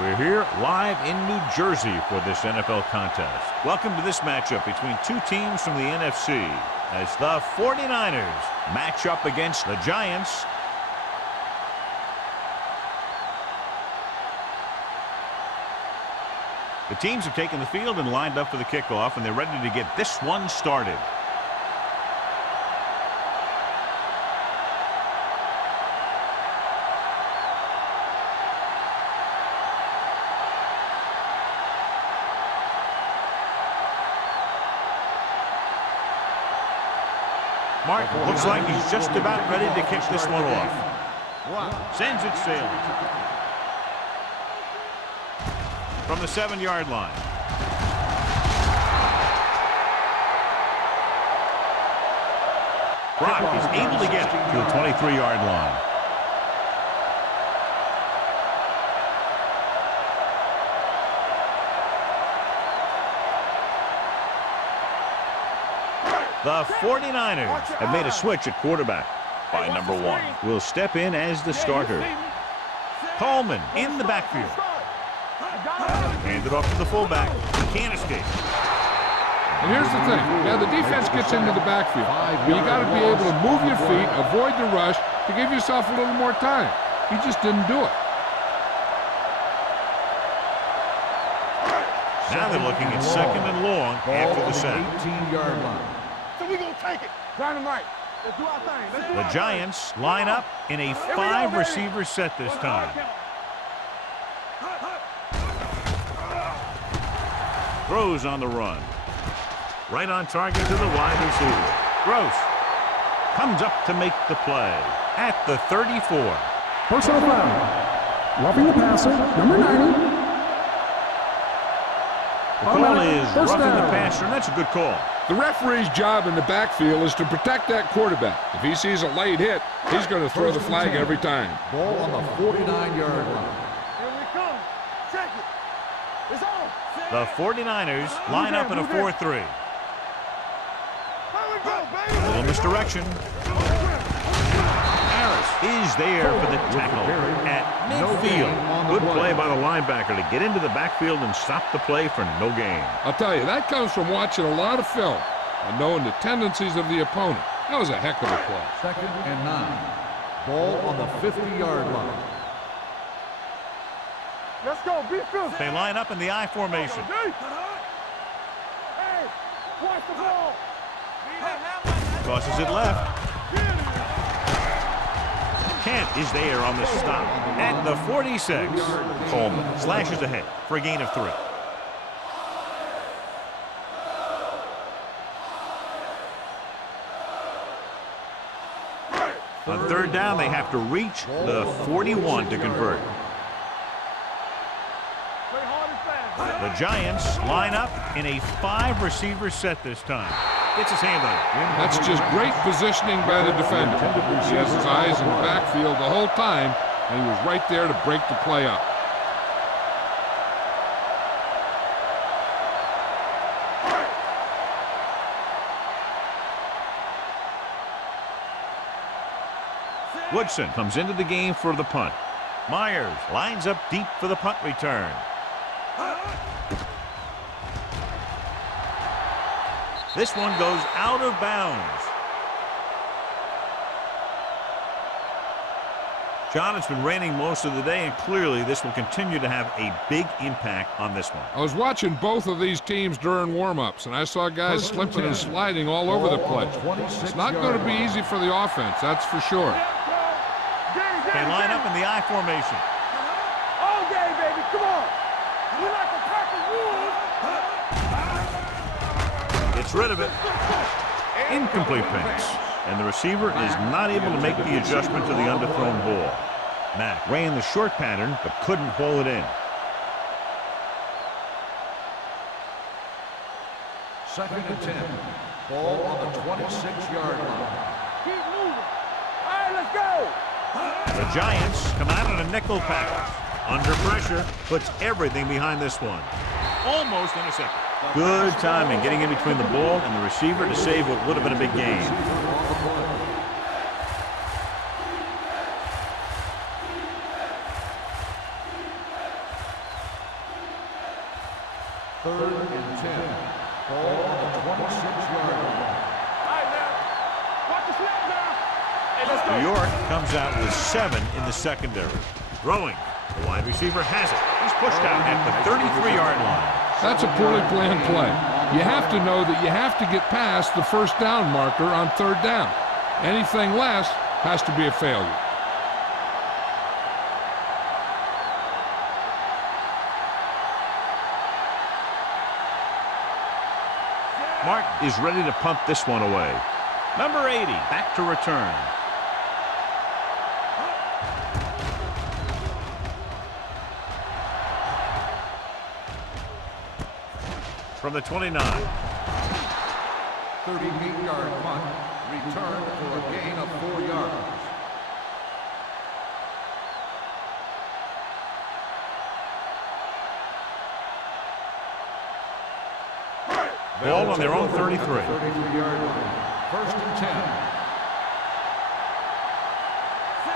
We're here live in New Jersey for this NFL contest. Welcome to this matchup between two teams from the NFC as the 49ers match up against the Giants. The teams have taken the field and lined up for the kickoff, and they're ready to get this one started. Mark looks like he's just about ready to kick this one off. Sends it sailing. From the 7-yard line. Brock is able to get it to the 23-yard line. The 49ers have made a switch at quarterback. By number 1 will step in as the starter. Coleman in the backfield. Handed off to the fullback. He can't escape. And here's the thing. Now, the defense gets into the backfield. But you got to be able to move your feet, avoid the rush, to give yourself a little more time. He just didn't do it. Now they're looking at second and long after the sack. 18-yard line. So we're going to take it. Dynamite. Let's do our thing. The Giants line up in a 5-receiver set this time. Throws on the run. Right on target to the wide receiver. Gross comes up to make the play at the 34. Personal foul. Roughing the passer, number 90. The call is roughing the passer, and that's a good call. The referee's job in the backfield is to protect that quarterback. If he sees a late hit, he's going to throw the flag every time. Ball on the 49-yard line. Here we come. Check it. It's on. The 49ers line up in a 4-3. A little misdirection. Harris is there for the tackle at midfield. Good play by the linebacker to get into the backfield and stop the play for no gain. I'll tell you, that comes from watching a lot of film and knowing the tendencies of the opponent. That was a heck of a play. 2nd and 9. Ball on the 50-yard line. Let's go. Be fierce. They line up in the I formation. Hey, watch the ball. Tosses it left. Kent is there on the stop at the 46. Coleman slashes ahead for a gain of 3. On 3rd down, they have to reach the 41 to convert. The Giants line up in a 5-receiver set this time. Gets his hand on it. That's just great positioning by the defender. He has his eyes in the backfield the whole time, and he was right there to break the play up. Woodson comes into the game for the punt. Myers lines up deep for the punt return. This one goes out of bounds. John, it's been raining most of the day, and clearly this will continue to have a big impact on this one. I was watching both of these teams during warm-ups, and I saw guys slipping and sliding all over the place. It's not going to be easy for the offense, that's for sure. They line up in the I formation. All day, baby. Come on. We like a pack of wolves. Gets rid of it. Incomplete pass. And the receiver is not able to make the adjustment to the underthrown ball. Mack ran the short pattern, but couldn't haul it in. 2nd and 10. Ball on the 26-yard line. Keep moving. All right, let's go. The Giants come out in a nickel package. Under pressure, puts everything behind this one. Almost intercepted. Good timing getting in between the ball and the receiver to save what would have been a big gain. New York comes out with 7 in the secondary. Throwing. The wide receiver has it. He's pushed out at the 33-yard line. That's a poorly planned play. You have to know that you have to get past the first down marker on 3rd down. Anything less has to be a failure. Martin is ready to punt this one away. Number 80 back to return. From the 29. 38-yard punt, return for a gain of 4 yards. Ball on their own 33. 33-yard line. 1st and 10.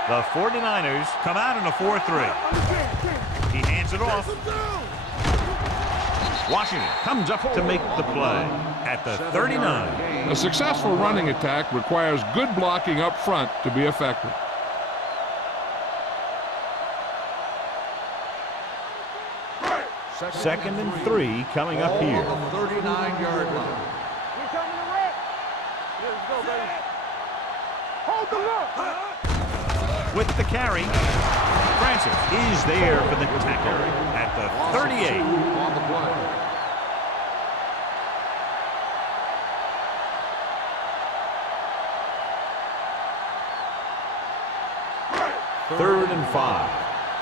The 49ers come out in a 4-3. He hands it off. Washington comes up to make the play at the 39. A successful running attack requires good blocking up front to be effective. Second and 3 coming up here. On the 39-yard line. We're coming to wreck. Let's go, baby. Hold the look. With the carry, Francis is there for the tackle at the 38. On the play. Third and 5.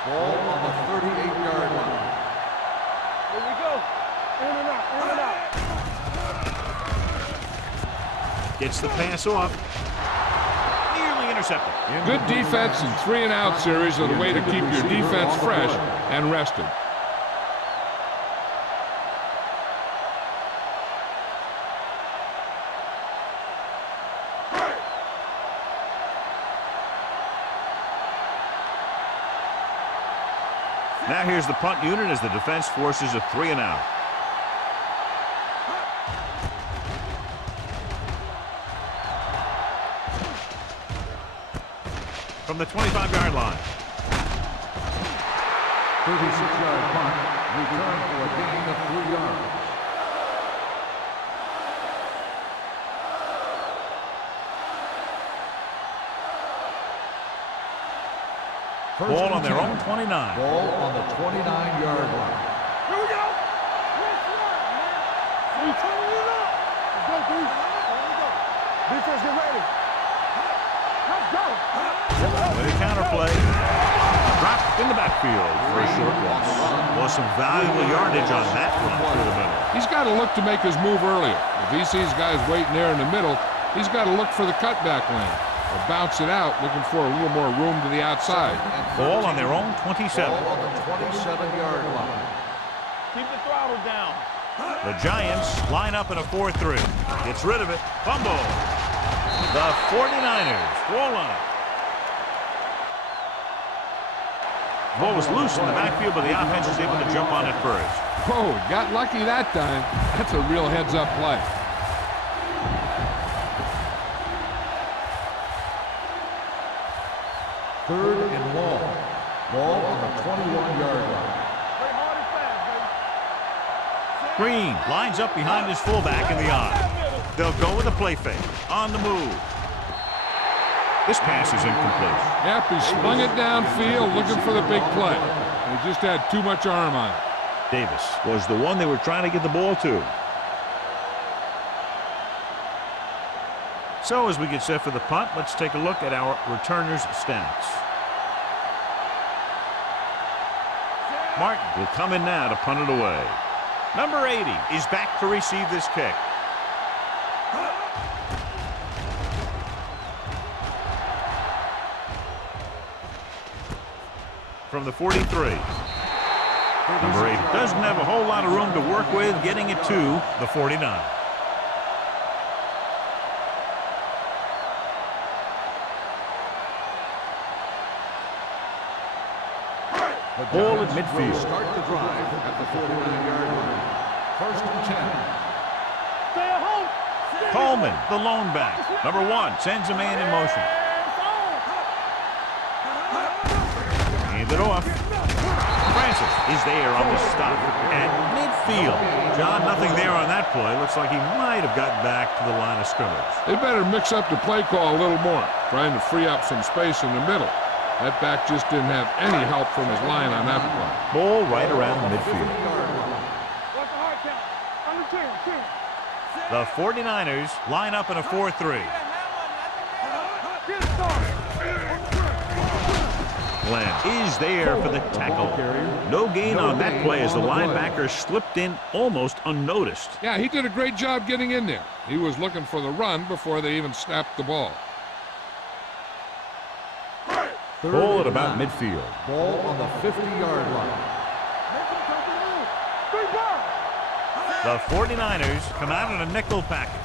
Ball on the 38-yard line. Here we go. In and out, in and out. Gets the pass off. Nearly intercepted. Good defense and 3-and-out series are the way to keep your defense fresh and rested. Now here's the punt unit as the defense forces a 3-and-out. From the 25-yard line. 36-yard punt, return for a gain of 3 yards. Ball on their own 29. Ball on the 29-yard line. Here we go. Let's run, man. We turning it up. Let's go, Bruce. Here we go. Defense, get ready. Let's go. With a counterplay. Dropped in the backfield for a short loss. Well, some valuable yardage on that run through the middle. He's got to look to make his move earlier. If he sees guys waiting there in the middle, he's got to look for the cutback lane. Or bounce it out, looking for a little more room to the outside. Ball on their own 27. Ball on the 27-yard line. Keep the throttle down. The Giants line up in a 4-3. Gets rid of it. Fumble. The 49ers roll on it. Ball was loose in the backfield, but the offense is able to jump on it first. Oh, got lucky that time. That's a real heads-up play. Third and long. Ball on the 21-yard line. Play hard and fast, baby. Green lines up behind his fullback in the eye. They'll go with a play fake. On the move. This pass is incomplete. Yep, he slung it downfield looking for the big play. He just had too much arm on it. Davis was the one they were trying to get the ball to. So as we get set for the punt, let's take a look at our returners' stats. Martin will come in now to punt it away. Number 80 is back to receive this kick. From the 43. Number 80 doesn't have a whole lot of room to work with, getting it to the 49. Ball at midfield. Start the drive at the 49-yard line. 1st and 10. Stay at home. Coleman, the lone back. Number 1 sends a man in motion. it off. Francis is there on the stop at midfield. John, nothing there on that play. Looks like he might have gotten back to the line of scrimmage. They better mix up the play call a little more, trying to free up some space in the middle. That back just didn't have any help from his line on that play. Ball right around midfield. The 49ers line up in a 4-3. Glenn is there for the tackle. No gain on that play as the linebacker slipped in almost unnoticed. Yeah, he did a great job getting in there. He was looking for the run before they even snapped the ball. Ball at about midfield. Ball on the 50-yard line. The 49ers come out in a nickel package.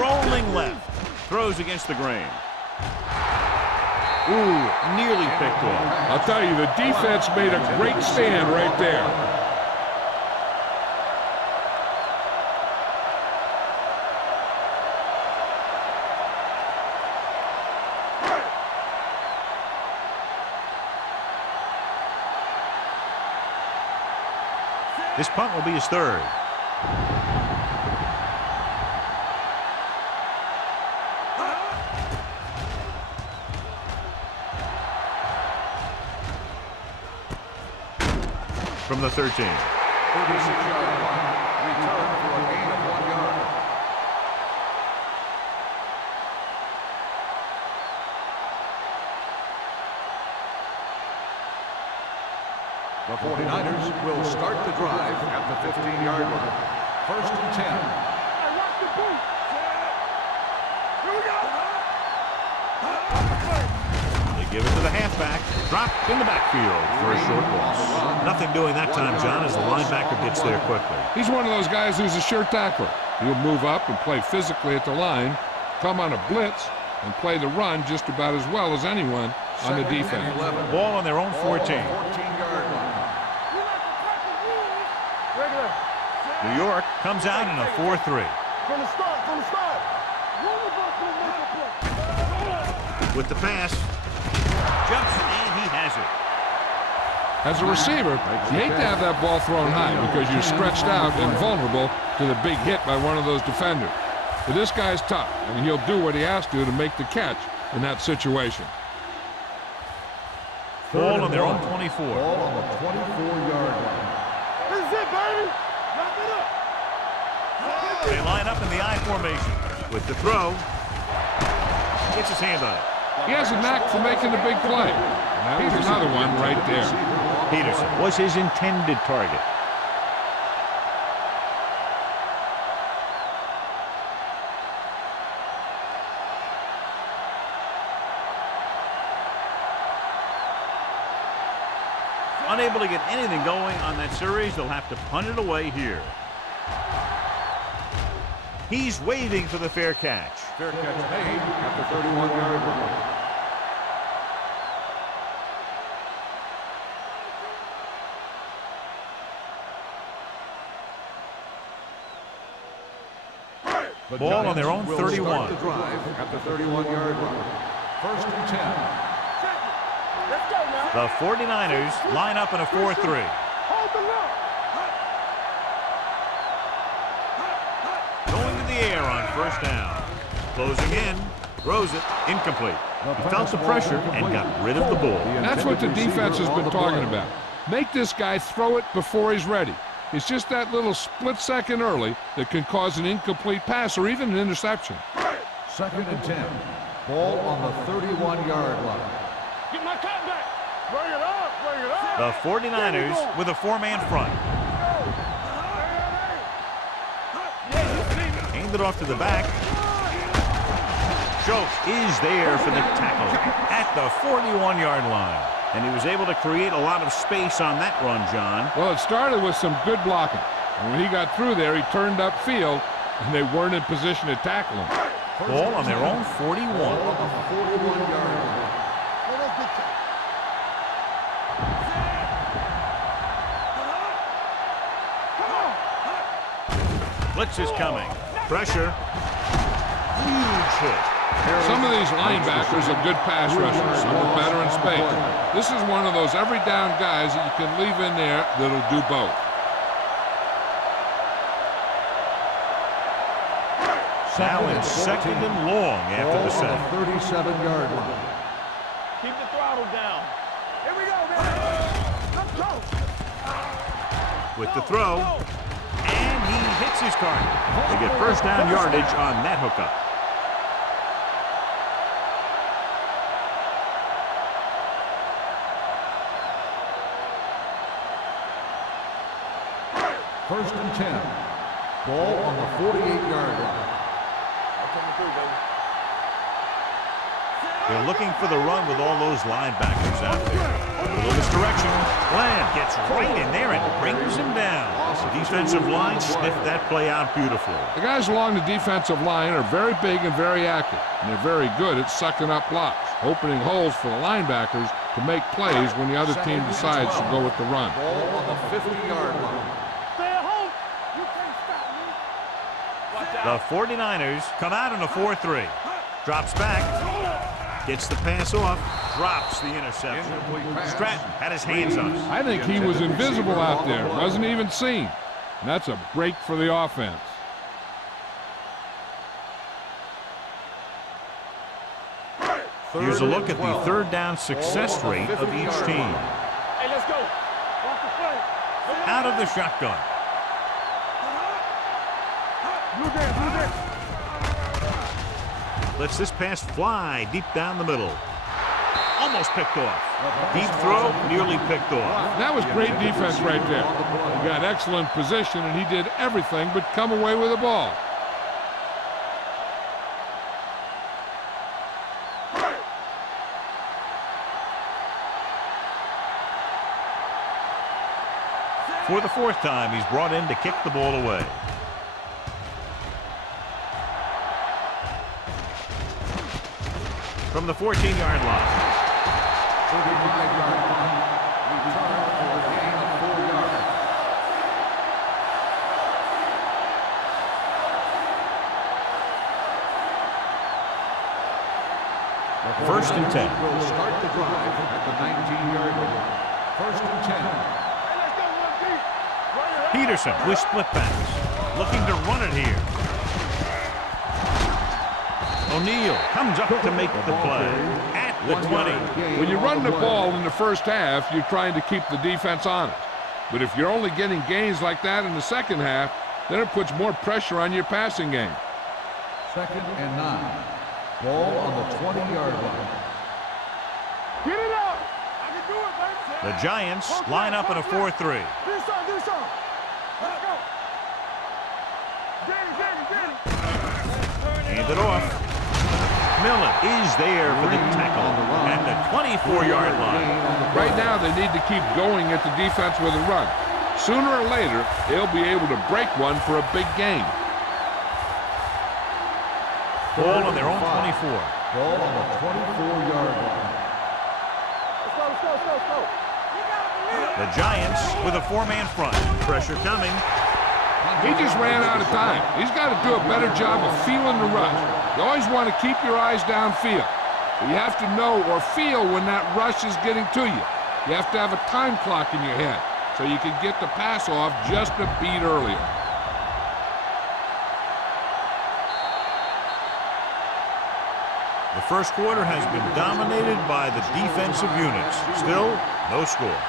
Rolling left. Throws against the grain. Ooh, nearly picked off. I'll tell you, the defense made a great stand right there. This punt will be his third. From the 13. 36-yard line. Return for a gain of 1 yard. The 49ers will start the drive at the 15-yard line. First and 10. They give it to the halfback. Dropped in the backfield for a short loss. Nothing doing that time, John, as the linebacker gets there quickly. He's one of those guys who's a sure tackler. He'll move up and play physically at the line, come on a blitz, and play the run just about as well as anyone on the defense. Ball on their own 14. 14-yard line. New York comes out in a 4-3. From the start. With the pass. Jumps and he has it. As a receiver, you hate to have that ball thrown high because you're stretched out and vulnerable to the big hit by one of those defenders. But this guy's tough, and he'll do what he has to make the catch in that situation. Ball on their own 24. Ball on the 24-yard line. This is it, baby. Wrap it up. They line up in the I formation. With the throw, gets his hand on it. He has a knack for making the big play. Here's another one right there. Peterson was his intended target. Unable to get anything going on that series, they'll have to punt it away here. He's waiting for the fair catch. Fair catch made at the 31-yard line. The Ball on their Giants own will 31. start the drive at the 31-yard line. First and 10. The 49ers line up in a 4-3. Hold the lock. Going to the air on first down. Closing in. Throws it. Incomplete. He felt the pressure and got rid of the ball. That's what the defense has been talking about. Make this guy throw it before he's ready. It's just that little split second early that can cause an incomplete pass or even an interception. Second and 10. Ball on the 31-yard line. Get my cut back. Bring it up. The 49ers with a four-man front. Aimed it off to the back. Schultz is there for the tackle at the 41-yard line. And he was able to create a lot of space on that run, John. Well, it started with some good blocking. And when he got through there, he turned upfield, and they weren't in position to tackle him. Ball on their own 41. Ball on the 41-yard line. Blitz is coming. Pressure. Huge hit. Some of these linebackers are good pass rushers. Some are better in space. This is one of those every down guys that you can leave in there that'll do both. Now it's second and long after the set. 37-yard line. Keep the throttle down. Here we go, man. Let's go. With the throw, and he hits his target. They get first down yardage on that hookup. First and 10. Ball on the 48-yard line. They're looking for the run with all those linebackers out there. A little misdirection. Bland gets right in there and brings him down. The defensive line sniffed that play out beautifully. The guys along the defensive line are very big and very active, and they're very good at sucking up blocks, opening holes for the linebackers to make plays when the other team decides to go with the run. Ball on the 50-yard line. Stay at home. You can't stop me. Watch out. The 49ers come out in a 4-3. Drops back. Gets the pass off. Drops the interception. Stratton had his hands on it. I think he was invisible out there. Wasn't even seen. And that's a break for the offense. Here's a look at the third down success rate of each team. Hey, let's go. Watch the play. Out of the shotgun. Blue there. Lets this pass fly deep down the middle. Almost picked off. Deep throw, nearly picked off. That was great defense right there. He got excellent position, and he did everything but come away with the ball. For the fourth time, he's brought in to kick the ball away. From the 14-yard line. 35-yard line. Return for a gain of 4 yards. First and 10. Will start the drive at the 19-yard line. First and 10. Hey, let's go, one deep. Peterson with split backs. Looking to run it here. O'Neal comes up to make the play at the 20. When you run the ball in the first half, you're trying to keep the defense honest. But if you're only getting gains like that in the second half, then it puts more pressure on your passing game. Second and 9. Ball on the 20-yard line. Get it out. I can do it, baby. The Giants line up in a 4-3. Do something. Let's go. Hand it off. Millen is there for the tackle at the 24-yard line. Right now, they need to keep going at the defense with a run. Sooner or later, they'll be able to break one for a big gain. Ball on their own 24. Ball on the 24-yard line. Let's go. The Giants with a 4-man front. Pressure coming. He just ran out of time. He's got to do a better job of feeling the rush. You always want to keep your eyes downfield. But you have to know or feel when that rush is getting to you. You have to have a time clock in your head so you can get the pass off just a beat earlier. The first quarter has been dominated by the defensive units. Still, no score.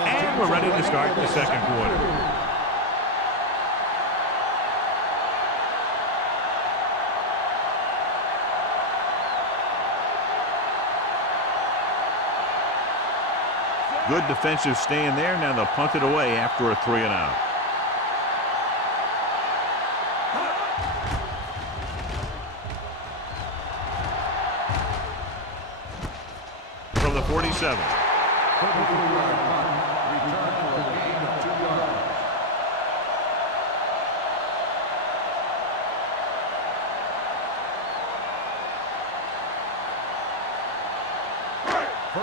And we're ready to start the second quarter. Good defensive stand there. Now they'll punt it away after a 3-and-out. From the 47. 34-yard punt. Return for a gain of 2 yards.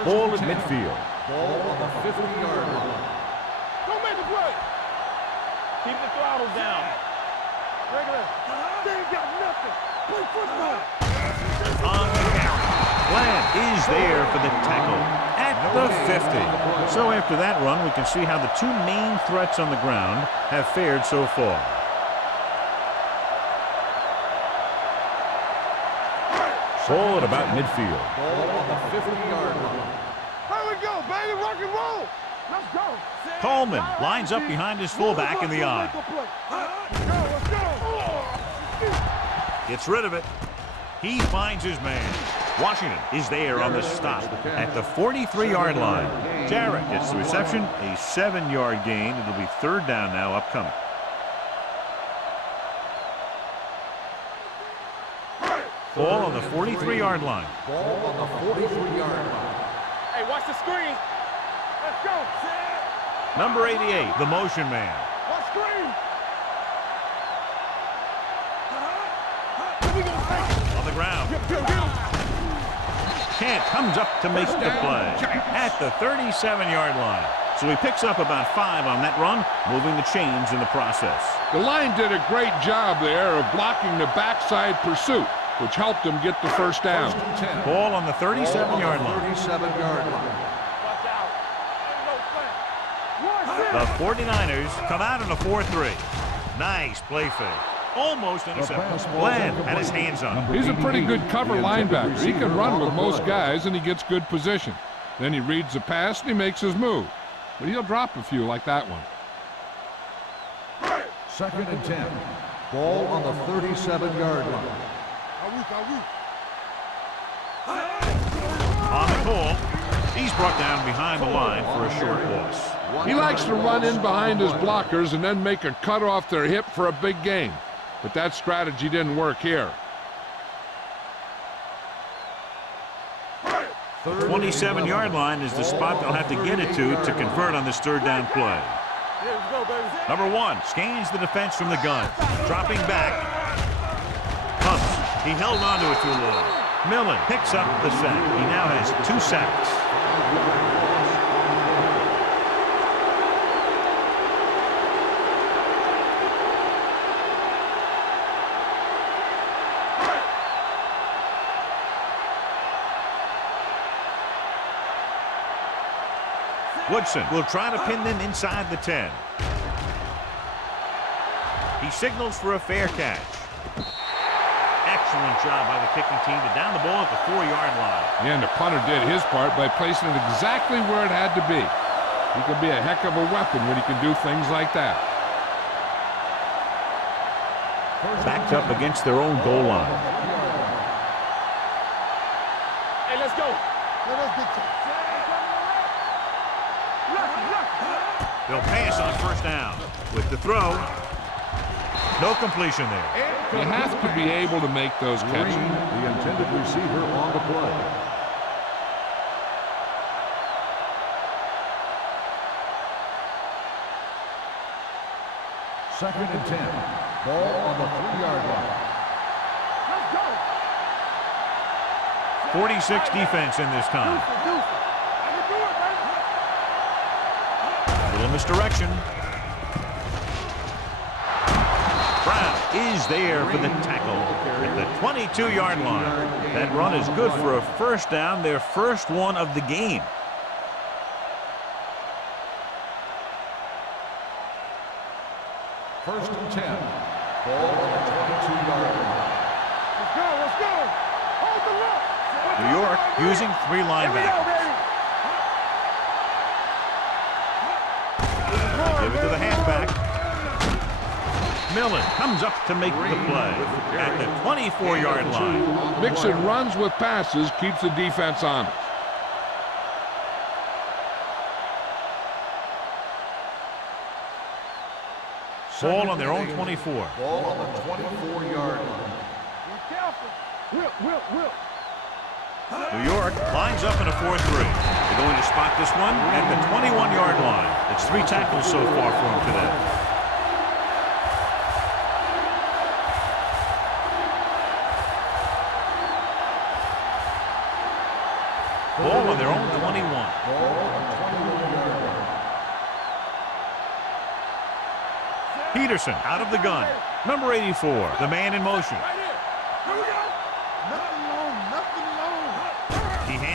Ball at midfield. Ball on the 50-yard line. Don't make the play. Keep the throttle down. Regular. They ain't got nothing. Play football. Bland is there for the tackle at the 50. So after that run, we can see how the two main threats on the ground have fared so far. Ball at about midfield. Ball on the 50-yard line. Here we go, baby. Rock and roll. Let's go. Coleman lines up behind his fullback in the eye. Let's go. Gets rid of it. He finds his man. Washington is there on the stop at the 43-yard line. Jarrett gets the reception, a 7-yard gain. It'll be third down now upcoming. Ball on the 43-yard line. Ball on the 43-yard line. Hey, watch the screen. Let's go. Number 88, the motion man. Watch screen. We gonna take On the ground. Kent comes up to make the play at the 37-yard line. So he picks up about 5 on that run, moving the chains in the process. The line did a great job there of blocking the backside pursuit, which helped him get the first down. First and 10. Ball on the 37-yard line. 37-yard line. Watch out. Watch The 49ers come out in a 4-3. Nice play fake. Almost intercepted. Bland had his hands on him. He's a pretty good cover linebacker. He can run with most guys, and he gets good position. Then he reads the pass, and he makes his move. But he'll drop a few like that one. Second and 10. Ball on the 37-yard line. On the call, he's brought down behind the line for a short loss. He likes to run in behind his blockers and then make a cut off their hip for a big gain. But that strategy didn't work here. 27-yard line is the spot they'll have to get it to convert on this third down play. Number 1 scans the defense from the gun. Dropping back. Pumps. He held onto it too long. Millen picks up the sack. He now has 2 sacks. Woodson will try to pin them inside the 10. He signals for a fair catch. Excellent job by the kicking team to down the ball at the 4-yard line. And the punter did his part by placing it exactly where it had to be. He can be a heck of a weapon when he can do things like that. Backed up against their own goal line. Hey, let's go. Let us get to They'll pass on first down. With the throw, no completion there. You have to be able to make those catches. Green, the intended receiver on the play. Second and 10. Ball on the 3-yard line. Let's go. 46 defense in this time. Little misdirection. Brown is there for the tackle at the 22-yard line. That run is good for a first down, their first one of the game. First and 10. Ball on the 22-yard line. Let's go. Let's go. Hold the look. New York using 3 linebackers. Give it to the halfback. Millen comes up to make the play at the 24-yard line. Mixing runs with passes keeps the defense honest. Ball on their own 24. Ball on the 24-yard line. Be careful. Whip. New York lines up in a 4-3. They're going to spot this one at the 21-yard line. It's 3 tackles so far for him today. Ball on their own 21. Ball on the 21-yard line. Peterson out of the gun. Number 84, the man in motion. Right here. Here we go. Nothing long.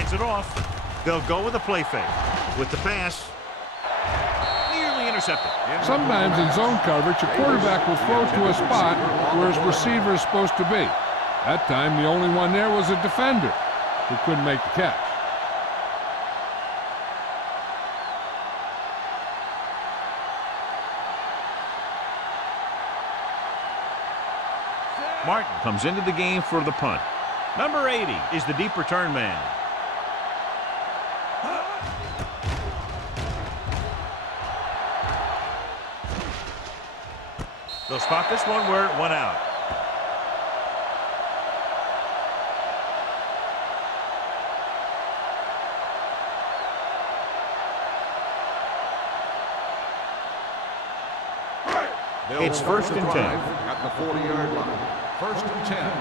hands it off. They'll go with a play fake. With the pass, nearly intercepted. Sometimes in zone coverage, a quarterback will throw to a spot where his receiver is supposed to be. That time, the only one there was a defender who couldn't make the catch. Martin comes into the game for the punt. Number 80 is the deep return man. They'll spot this one where it went out. It's first and 10. At the 40-yard line. First and 10.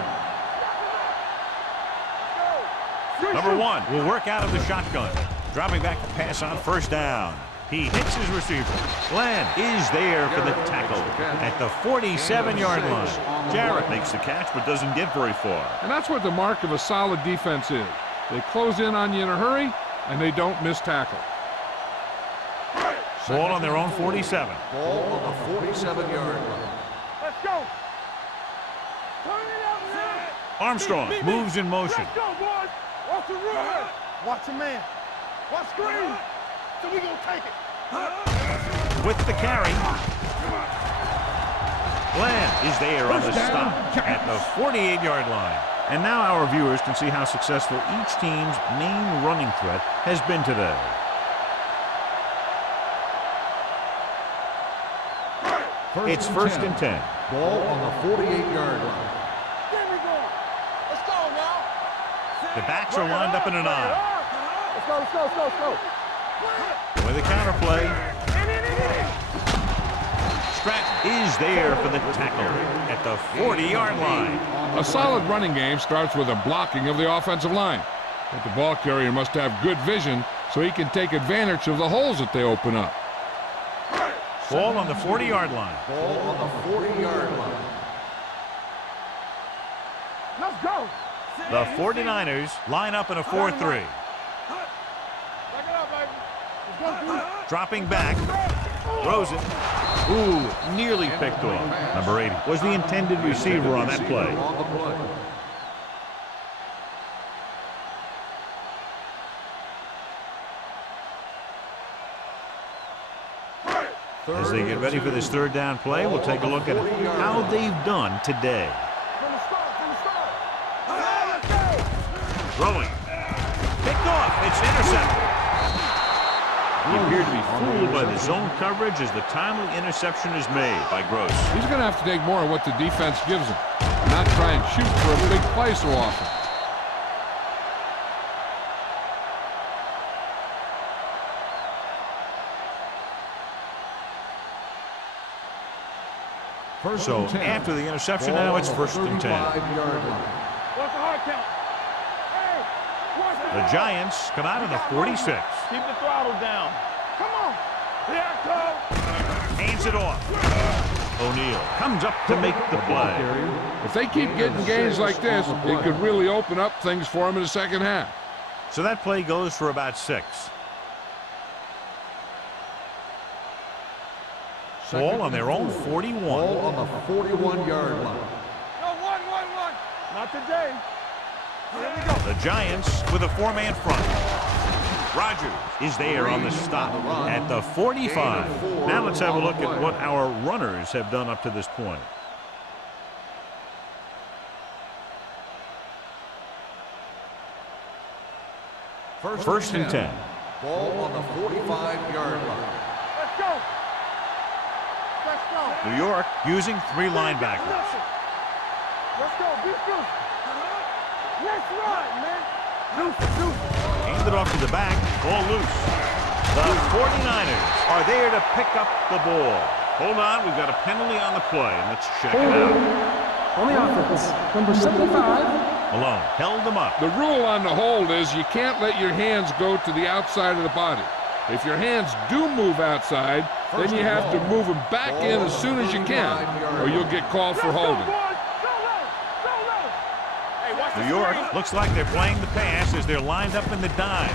Number 1 will work out of the shotgun. Dropping back to pass on first down. He hits his receiver. Glenn is there for the tackle at the 47-yard line. Jarrett makes the catch but doesn't get very far. And that's what the mark of a solid defense is. They close in on you in a hurry, and they don't miss tackle. Ball on their own 47. Ball on the 47-yard line. Let's go. Turn it out now. Armstrong moves in motion. Let's go, boys. Watch the run. Watch a man. Watch screen. So we gonna take it. With the carry. Glenn is there on the stop at the 48-yard line. And now our viewers can see how successful each team's main running threat has been today. It's first and 10. Ball on the 48-yard line. There we go. Let's go now. The backs are lined up in an I. Let's go, let's go, let's go, let's go. With a counterplay. Stratton is there for the tackle at the 40-yard line. A solid running game starts with a blocking of the offensive line. But the ball carrier must have good vision so he can take advantage of the holes that they open up. Ball on the 40-yard line. Ball on the 40-yard line. Let's go. The 49ers line up in a 4-3. Back it up, baby. Let's go, dude. Dropping back. Throws it. Ooh, nearly picked off. Number 80 was the intended receiver on that play. On the play. As they get ready for this third down play, we'll take a look at how they've done today. From the start, from the start. Let's go. Throwing. Picked off. It's intercepted. He appeared to be fooled by the zone coverage as the timely interception is made by Gross. He's going to have to take more of what the defense gives him, not try and shoot for a big play so often. So after the interception, now it's first and 10. What's the hard count? Hey, what's The Giants come out of the 46. Keep the throttle down. Come on. Here I come. Hands it off. O'Neal comes up to make the play. If they keep getting gains like this, it could really open up things for them in the second half. So that play goes for about 6. Ball on their own 41. Ball on the 41-yard line. No, one. Not today. Here we go. The Giants with a 4-man front. Rodgers is there on the stop at the 45. Now let's have a look at what our runners have done up to this point. First and 10. Ball on the 45-yard line. Let's go. Let's go. New York using 3 linebackers. Let's go. Be loose. Let's run, man. Loose. Handed off to the back. Ball loose. The 49ers are there to pick up the ball. Hold on. We've got a penalty on the play, and let's check it out. On the offense, number 75. Malone held them up. The rule on the hold is you can't let your hands go to the outside of the body. If your hands do move outside, then you have to move them back in as soon as you can, or you'll get called for holding. New York looks like they're playing the pass as they're lined up in the dime.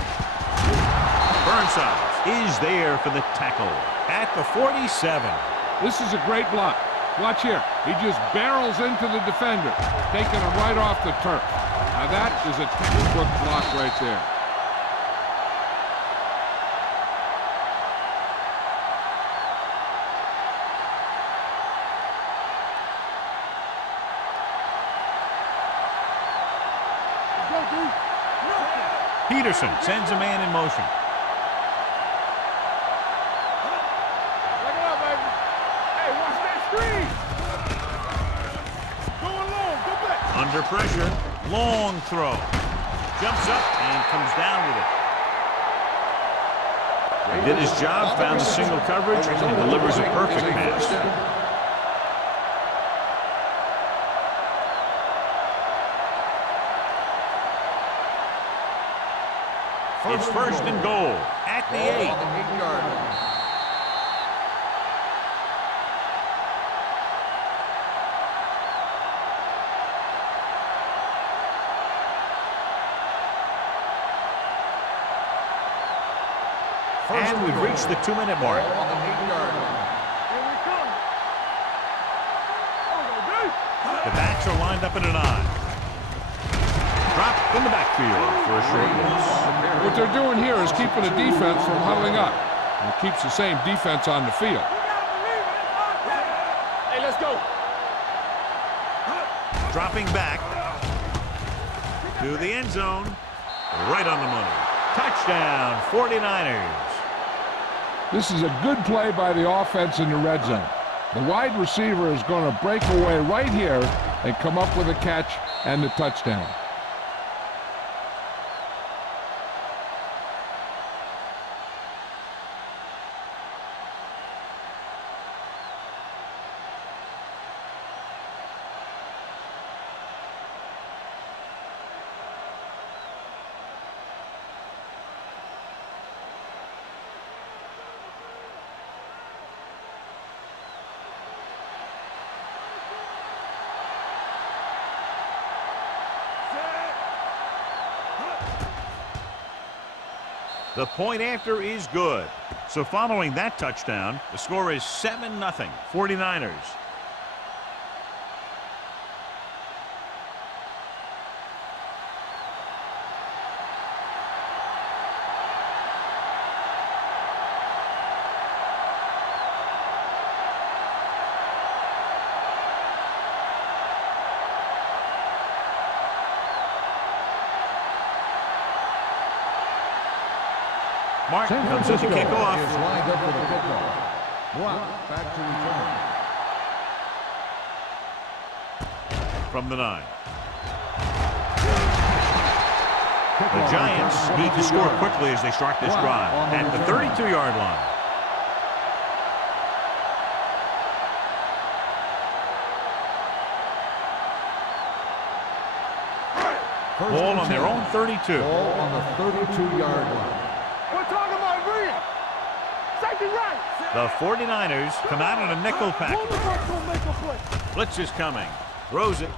Burnside is there for the tackle at the 47. This is a great block. Watch here. He just barrels into the defender, taking him right off the turf. Now that is a textbook block right there. Peterson sends a man in motion. Look it up, baby. Hey, watch that screen. Going long, go back. Under pressure, long throw. Jumps up and comes down with it. Did his job, found the single coverage, and delivers a perfect pass. It's first and goal at the 8. And we've reached the 2-minute mark. Here we come. The backs are lined up in an I. Dropped in the backfield for a short loss. What they're doing here is keeping the defense from huddling up. And it keeps the same defense on the field. Hey, let's go. Dropping back to the end zone. Right on the money. Touchdown, 49ers. This is a good play by the offense in the red zone. The wide receiver is going to break away right here and come up with a catch and the touchdown. The point after is good. So following that touchdown, the score is 7-0, 49ers. Mark comes in to kick off. Is lined up for the kickoff. Block back to return. From the 9. The Giants need to score quickly as they start this drive at the 32-yard line. Ball on their own 32. Ball on the 32-yard line. We're talking about green. Safety right. The 49ers come out in a nickel package. Quarterback's gonna make a play. Blitz is coming. Throws it.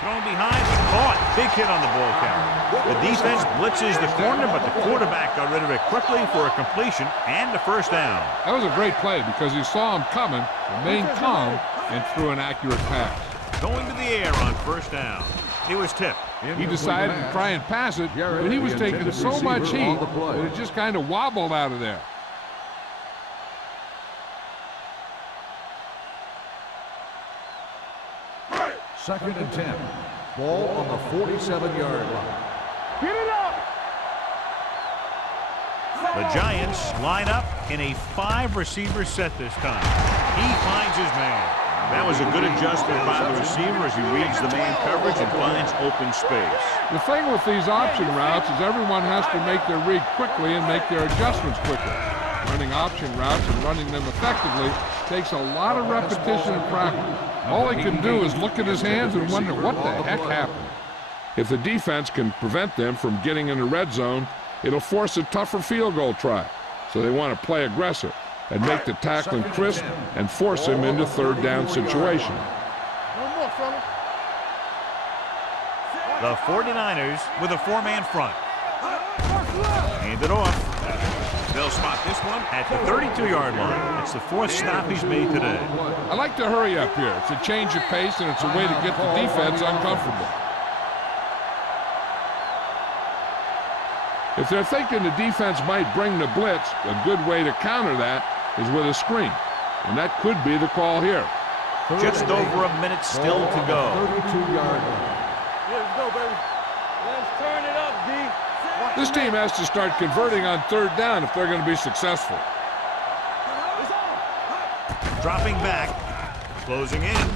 Thrown behind. Caught. Big hit on the ball carrier. The defense blitzes the corner, but the quarterback got rid of it quickly for a completion and a first down. That was a great play because he saw him coming, remained calm, and threw an accurate pass. Going to the air on first down. It was tipped. He decided to try and pass it, but he was taking so much heat that it just kind of wobbled out of there. Second and 10. Ball on the 47-yard line. Get it up. The Giants line up in a 5-receiver set this time. He finds his man. That was a good adjustment by the receiver as he reads the man coverage and finds open space. The thing with these option routes is everyone has to make their read quickly and make their adjustments quickly. Running option routes and running them effectively takes a lot of repetition and practice. All he can do is look at his hands and wonder what the heck happened. If the defense can prevent them from getting in the red zone, it'll force a tougher field goal try. So they want to play aggressive and make the tackling crisp and force him into third down situation. One more, fella. The 49ers with a 4-man front. Hand it off. They'll spot this one at the 32-yard line. It's the 4th stop he's made today. I like to hurry up here. It's a change of pace, and it's a way to get the defense uncomfortable. If they're thinking the defense might bring the blitz, a good way to counter that is with a screen. And that could be the call here. Just over a minute still to go. 32-yard line. Let's go, baby. Let's turn it up, D. This team has to start converting on 3rd down if they're going to be successful. Dropping back, closing in,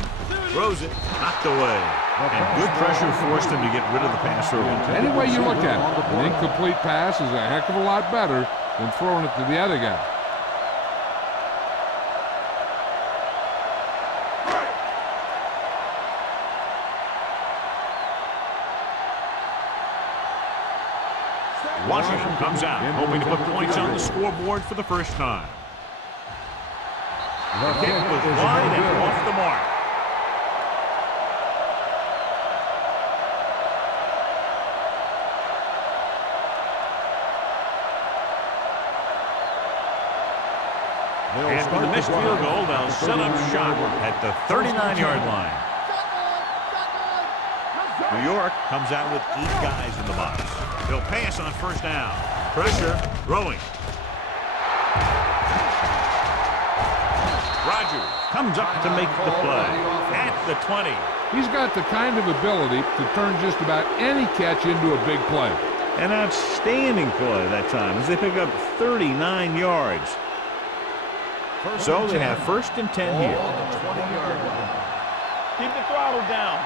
throws it, knocked away. And good pressure forced him to get rid of the pass early. Any way you look at it, an incomplete pass is a heck of a lot better than throwing it to the other guy. Washington comes out, hoping to put points on the scoreboard for the first time. The kick was wide and off the mark. And with the missed field goal, they'll set up shop at the 39-yard line. New York comes out with 8 guys in the box. They'll pass on 1st down. Pressure, throwing. Rodgers comes up to make the play at the 20. He's got the kind of ability to turn just about any catch into a big play. An outstanding play that time as they pick up 39 yards. So they have 1st and 10 here. Keep the throttle down.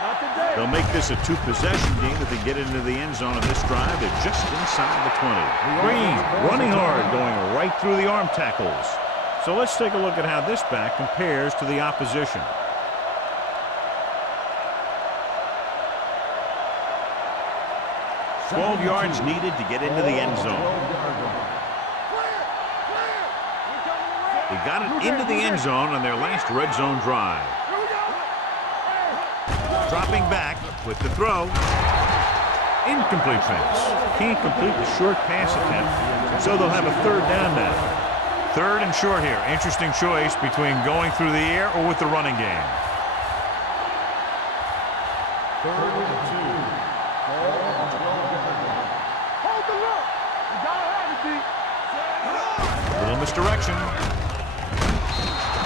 Not today. They'll make this a 2-possession game if they get into the end zone on this drive. They're just inside the 20. Green running hard, going right through the arm tackles. So let's take a look at how this back compares to the opposition. $12 yards needed to get into the end zone. They got it into the end zone on their last red zone drive. Dropping back with the throw. Incomplete pass. Can't complete the short pass attempt, so they'll have a 3rd down now. 3rd and short here. Interesting choice between going through the air or with the running game. 3rd and 2. Hold the look. You gotta have it, D. Little misdirection.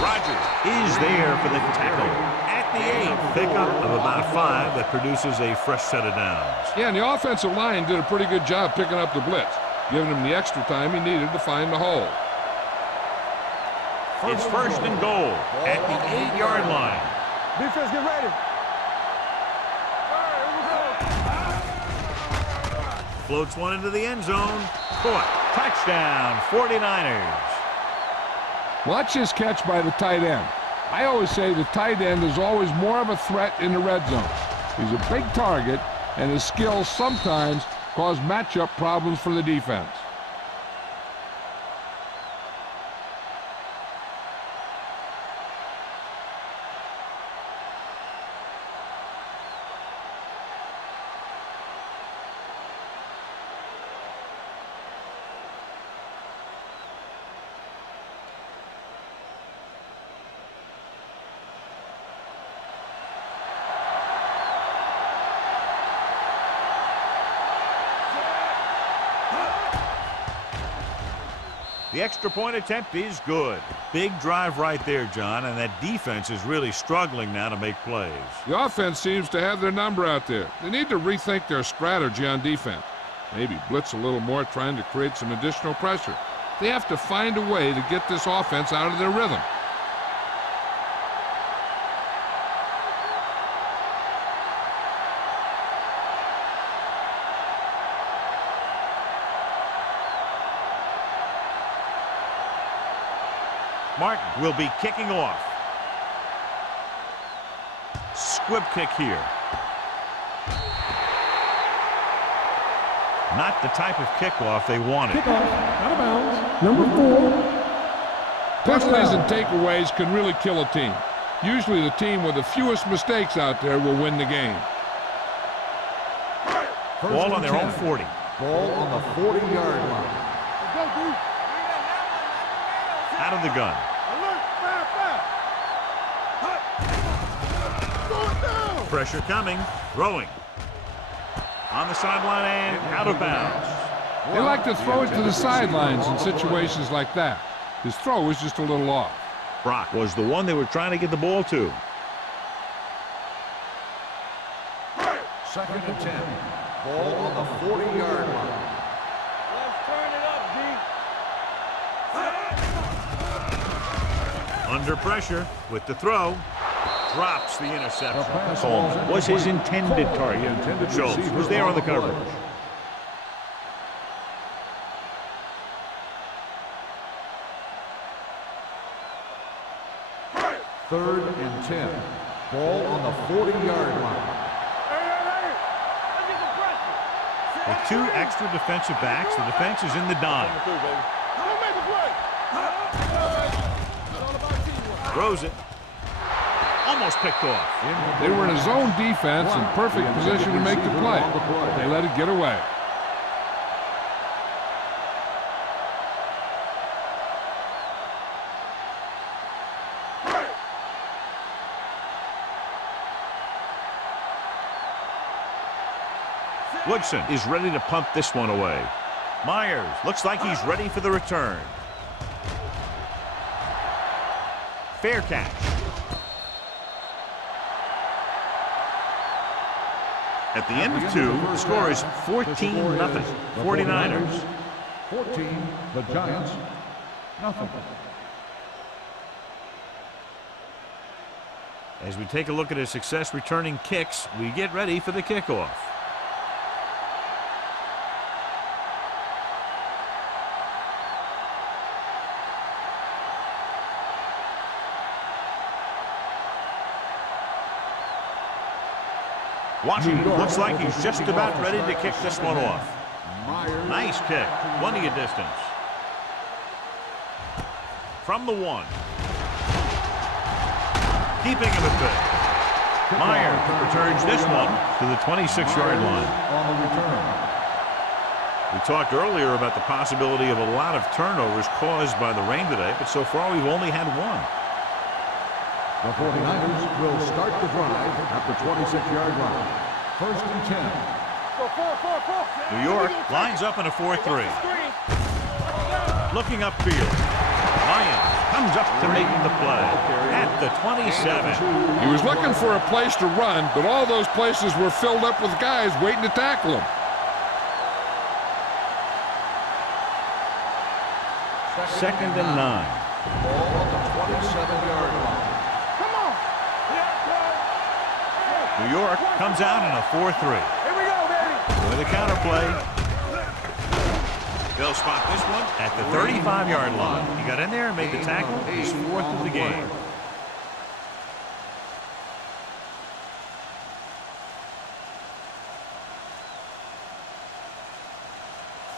Rodgers is there for the tackle. At the 8, pickup of about 5 that produces a fresh set of downs. Yeah, and the offensive line did a pretty good job picking up the blitz, giving him the extra time he needed to find the hole. It's 1st and goal at the 8-yard line. Defense, get ready. Floats one into the end zone. Caught. Touchdown, 49ers. Watch this catch by the tight end. I always say the tight end is always more of a threat in the red zone. He's a big target, and his skills sometimes cause matchup problems for the defense. The extra point attempt is good. Big drive right there, John, and that defense is really struggling now to make plays. The offense seems to have their number out there. They need to rethink their strategy on defense. Maybe blitz a little more, trying to create some additional pressure. They have to find a way to get this offense out of their rhythm. Martin will be kicking off. Squib kick here. Not the type of kickoff they wanted. Kickoff, out of bounds, number 4. Penalties and takeaways can really kill a team. Usually the team with the fewest mistakes out there will win the game. Ball on their own 40. Ball on the 40-yard line. Let's go, D. Out of the gun. Alert, fast. Going down. Pressure coming. Throwing. On the sideline and out of bounds. They like to throw it to the sidelines in situations like that. His throw was just a little off. Brock was the one they were trying to get the ball to. 2nd and 10. Ball on the 40-yard line. Let's turn it up, D. Under pressure with the throw. Drops the interception. pass Coleman was his intended target. Schultz was there on the coverage. Third and 10. Ball on the 40-yard line. With 2 extra defensive backs, the defense is in the dime. Throws it. Almost picked off. They were in a zone defense in perfect position to make the play. They let it get away. Woodson is ready to punt this one away. Myers looks like he's ready for the return. Fair catch. At the end of 2, the score is 14-0. 49ers. 14, the Giants, nothing. As we take a look at his success returning kicks, we get ready for the kickoff. Washington looks like he's just about ready to kick this one off. Nice kick, plenty of distance. From the 1. Keeping him at bay. Myers returns this one to the 26-yard line. On the return. We talked earlier about the possibility of a lot of turnovers caused by the rain today, but so far we've only had 1. The 49ers will start the drive at the 26-yard line. 1st and 10. New York lines up in a 4-3. Looking upfield. Lyons comes up to make the play at the 27. He was looking for a place to run, but all those places were filled up with guys waiting to tackle him. 2nd and 9. Ball on the 27-yard line. New York comes out in a 4-3. Here we go, baby. With a counter play. They'll spot this one at the 35-yard line. He got in there and made the tackle. His 4th of the game.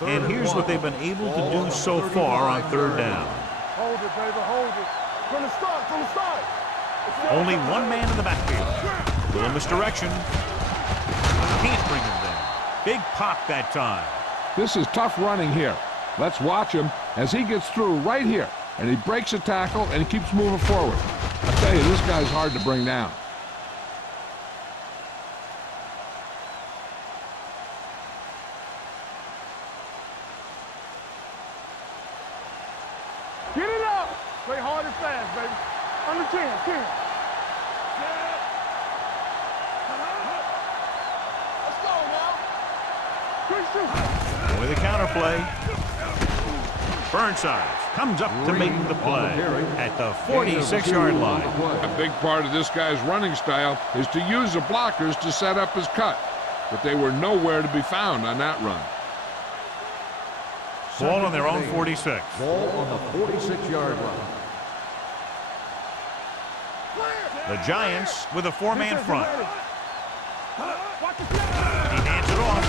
And here's what they've been able to do so far on 3rd down. Hold it, baby, hold it. From the start. Only 1 man in the backfield. Little misdirection. Can't bring him down. Big pop that time. This is tough running here. Let's watch him as he gets through right here. And he breaks a tackle and he keeps moving forward. I tell you, this guy's hard to bring down. Get it up. Play hard and fast, baby. Under 10. Let's go now. With a counter play. Burnside comes up to make the play at the 46-yard line. A big part of this guy's running style is to use the blockers to set up his cut. But they were nowhere to be found on that run. Ball on their own 46. Ball on the 46-yard line. The Giants with a 4-man front. He hands it off.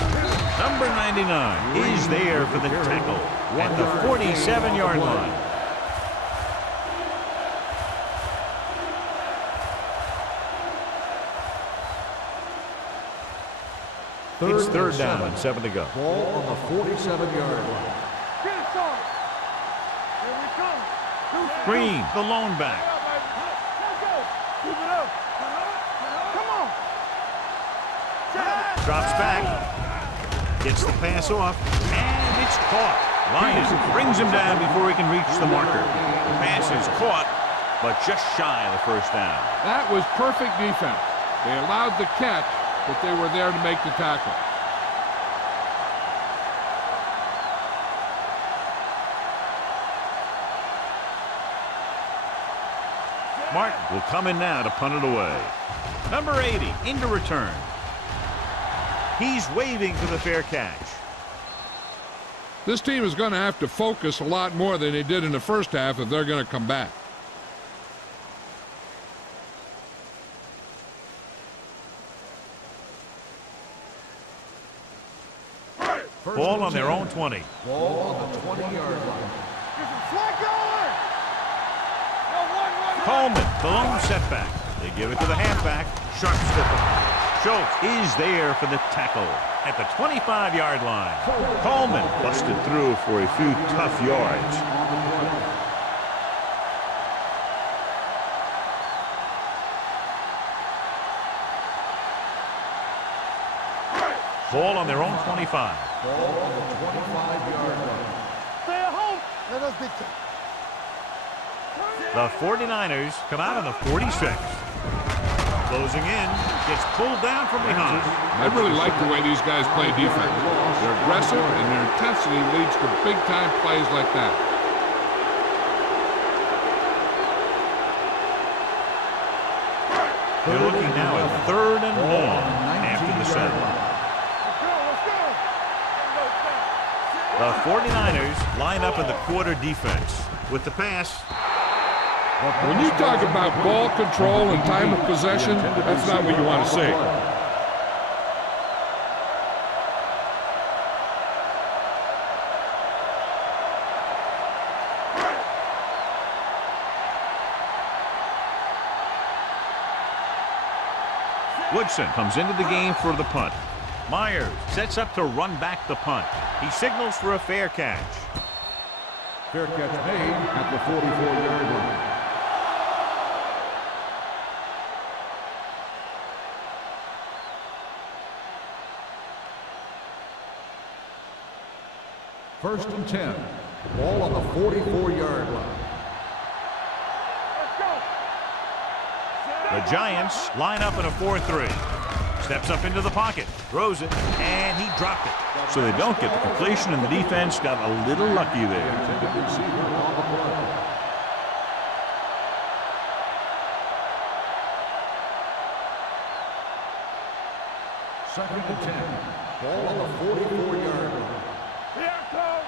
Number 99 is there for the tackle at the 47-yard line. It's third down and 7 to go. Ball on the 47-yard line. Get it, son. Here we come. Green, the lone back. Let's go. Keep it up. Come on. Drops back. Gets the pass off. And it's caught. Lyons brings him down before he can reach the marker. The pass is caught, but just shy of the first down. That was perfect defense. They allowed the catch, but they were there to make the tackle. Martin will come in now to punt it away. Number 80 into return. He's waving for the fair catch. This team is going to have to focus a lot more than they did in the first half if they're going to come back. Ball on their own 20. Ball on the 20-yard line. Flag going. Coleman, the lone setback. They give it to the halfback. Sharp step. Schultz is there for the tackle at the 25-yard line. Coleman busted through for a few tough yards. Ball on their own 25. Ball on the 25-yard line. Stay at home. Let us dictate. The 49ers come out on the 46. Closing in, gets pulled down from behind. I really like the way these guys play defense. They're aggressive, and their intensity leads to big-time plays like that. They're looking now at 3rd and long after the set. The 49ers line up in the quarter defense. With the pass, When you talk about ball control and time of possession, that's not what you want to see. Woodson comes into the game for the punt. Myers sets up to run back the punt. He signals for a fair catch. Fair catch made at the 44-yard line. First and 10. Ball on the 44-yard line. The Giants line up in a 4-3. Steps up into the pocket, throws it, and he dropped it. So they don't get the completion, and the defense got a little lucky there. Intended receiver on the play. Second and 10. Ball on the 44-yard line. Here it goes.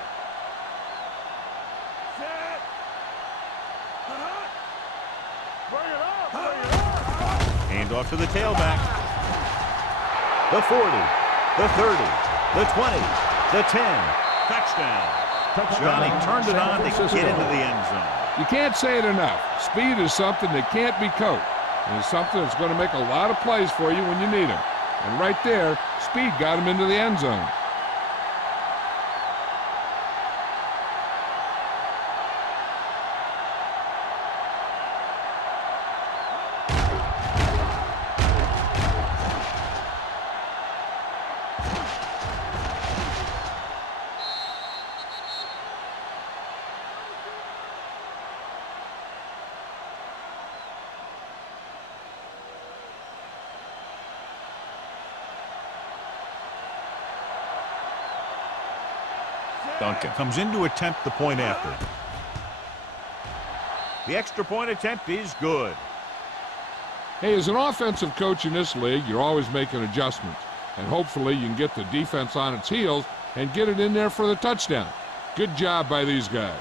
Set. Bring it up. Bring it up. Hand off to the tailback. The 40, the 30, the 20, the 10. Touchdown. Johnny turned it on to get into the end zone. You can't say it enough. Speed is something that can't be coached. And it's something that's going to make a lot of plays for you when you need them. And right there, speed got him into the end zone. Duncan comes in to attempt the point after. The extra point attempt is good. Hey, as an offensive coach in this league, you're always making adjustments. And hopefully you can get the defense on its heels and get it in there for the touchdown. Good job by these guys.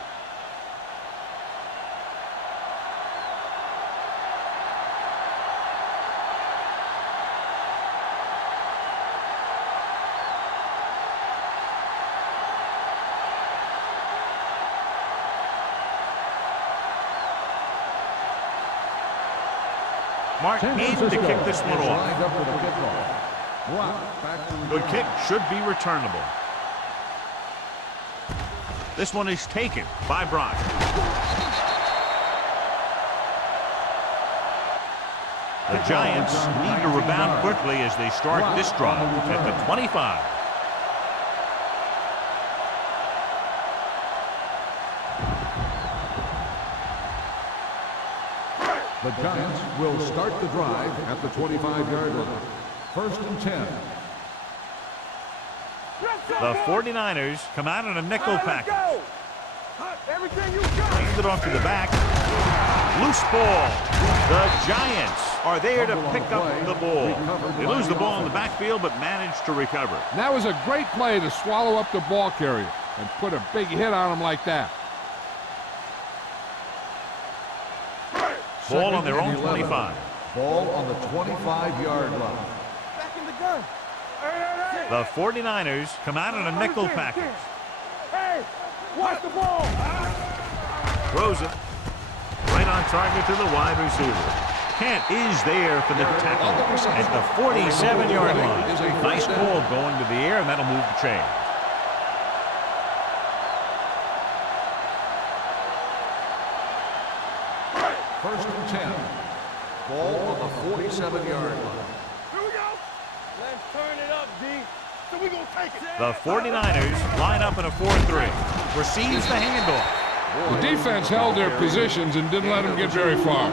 Martin in to kick this one off. Lined up for the kickoff. Good kick, should be returnable. This one is taken by Brock. The Giants need to rebound quickly as they start this drive at the 25. The Giants will start the drive at the 25-yard line. 1st and 10. The 49ers come out in a nickel package. Everything you got. Hand it off to the back. Loose ball. The Giants are there to pick up the ball. They lose the ball in the backfield but manage to recover. And that was a great play to swallow up the ball carrier and put a big hit on him like that. Ball on their own 25. Ball on the 25-yard line. Back in the gun. The 49ers come out in a nickel package. Hey, watch the ball. Throws it. Right on target to the wide receiver. Kent is there for the tackle at the 47-yard line. Nice ball going to the air, and that'll move the chain. First and 10. Ball on the 47-yard line. Here we go. Let's turn it up, D. So we gonna take it. The 49ers line up in a 4-3. Receives the handoff. The defense held their positions and didn't let them get very far.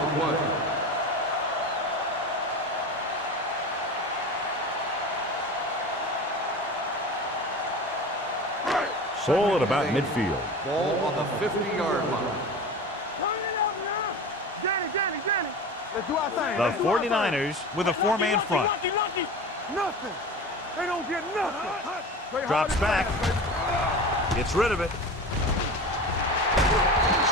Ball at about midfield. Ball on the 50-yard line. Turn it up now. Danny. Let's do our thing. The 49ers with a four-man front. Lucky. Nothing. They don't get nothing. Drops back. Gets rid of it.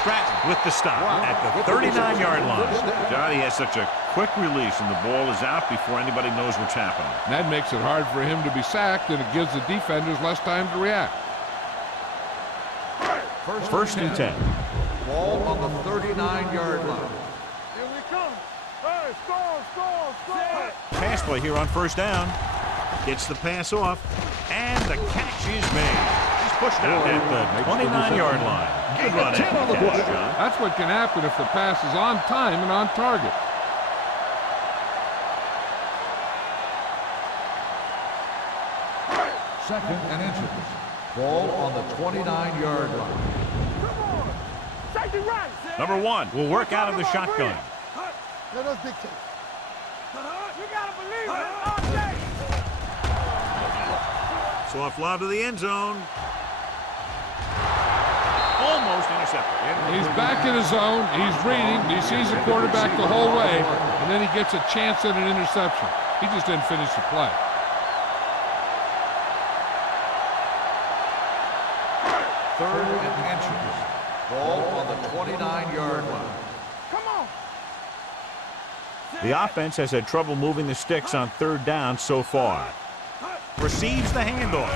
Stratton with the stop at the 39-yard line. Johnny has such a quick release, and the ball is out before anybody knows what's happening. That makes it hard for him to be sacked, and it gives the defenders less time to react. First and 10. Ball on the 39-yard line. Here we come. Hey, score. Pass play here on first down. Gets the pass off, and the catch is made. He's pushed out at the 29-yard line. Good run after the catch, John. That's what can happen if the pass is on time and on target. Second and inches. Ball on the 29-yard line. Come on. Safety right. Number 1 will work out of the shotgun. Let us dictate. You gotta believe it. All day. Soft lob to the end zone. Almost intercepted. He's back in his zone. He's reading. He sees the quarterback the whole way, and then he gets a chance at an interception. He just didn't finish the play. Third and inches. Ball on the 29-yard line. Come on. The offense has had trouble moving the sticks on third down so far. Receives the handoff.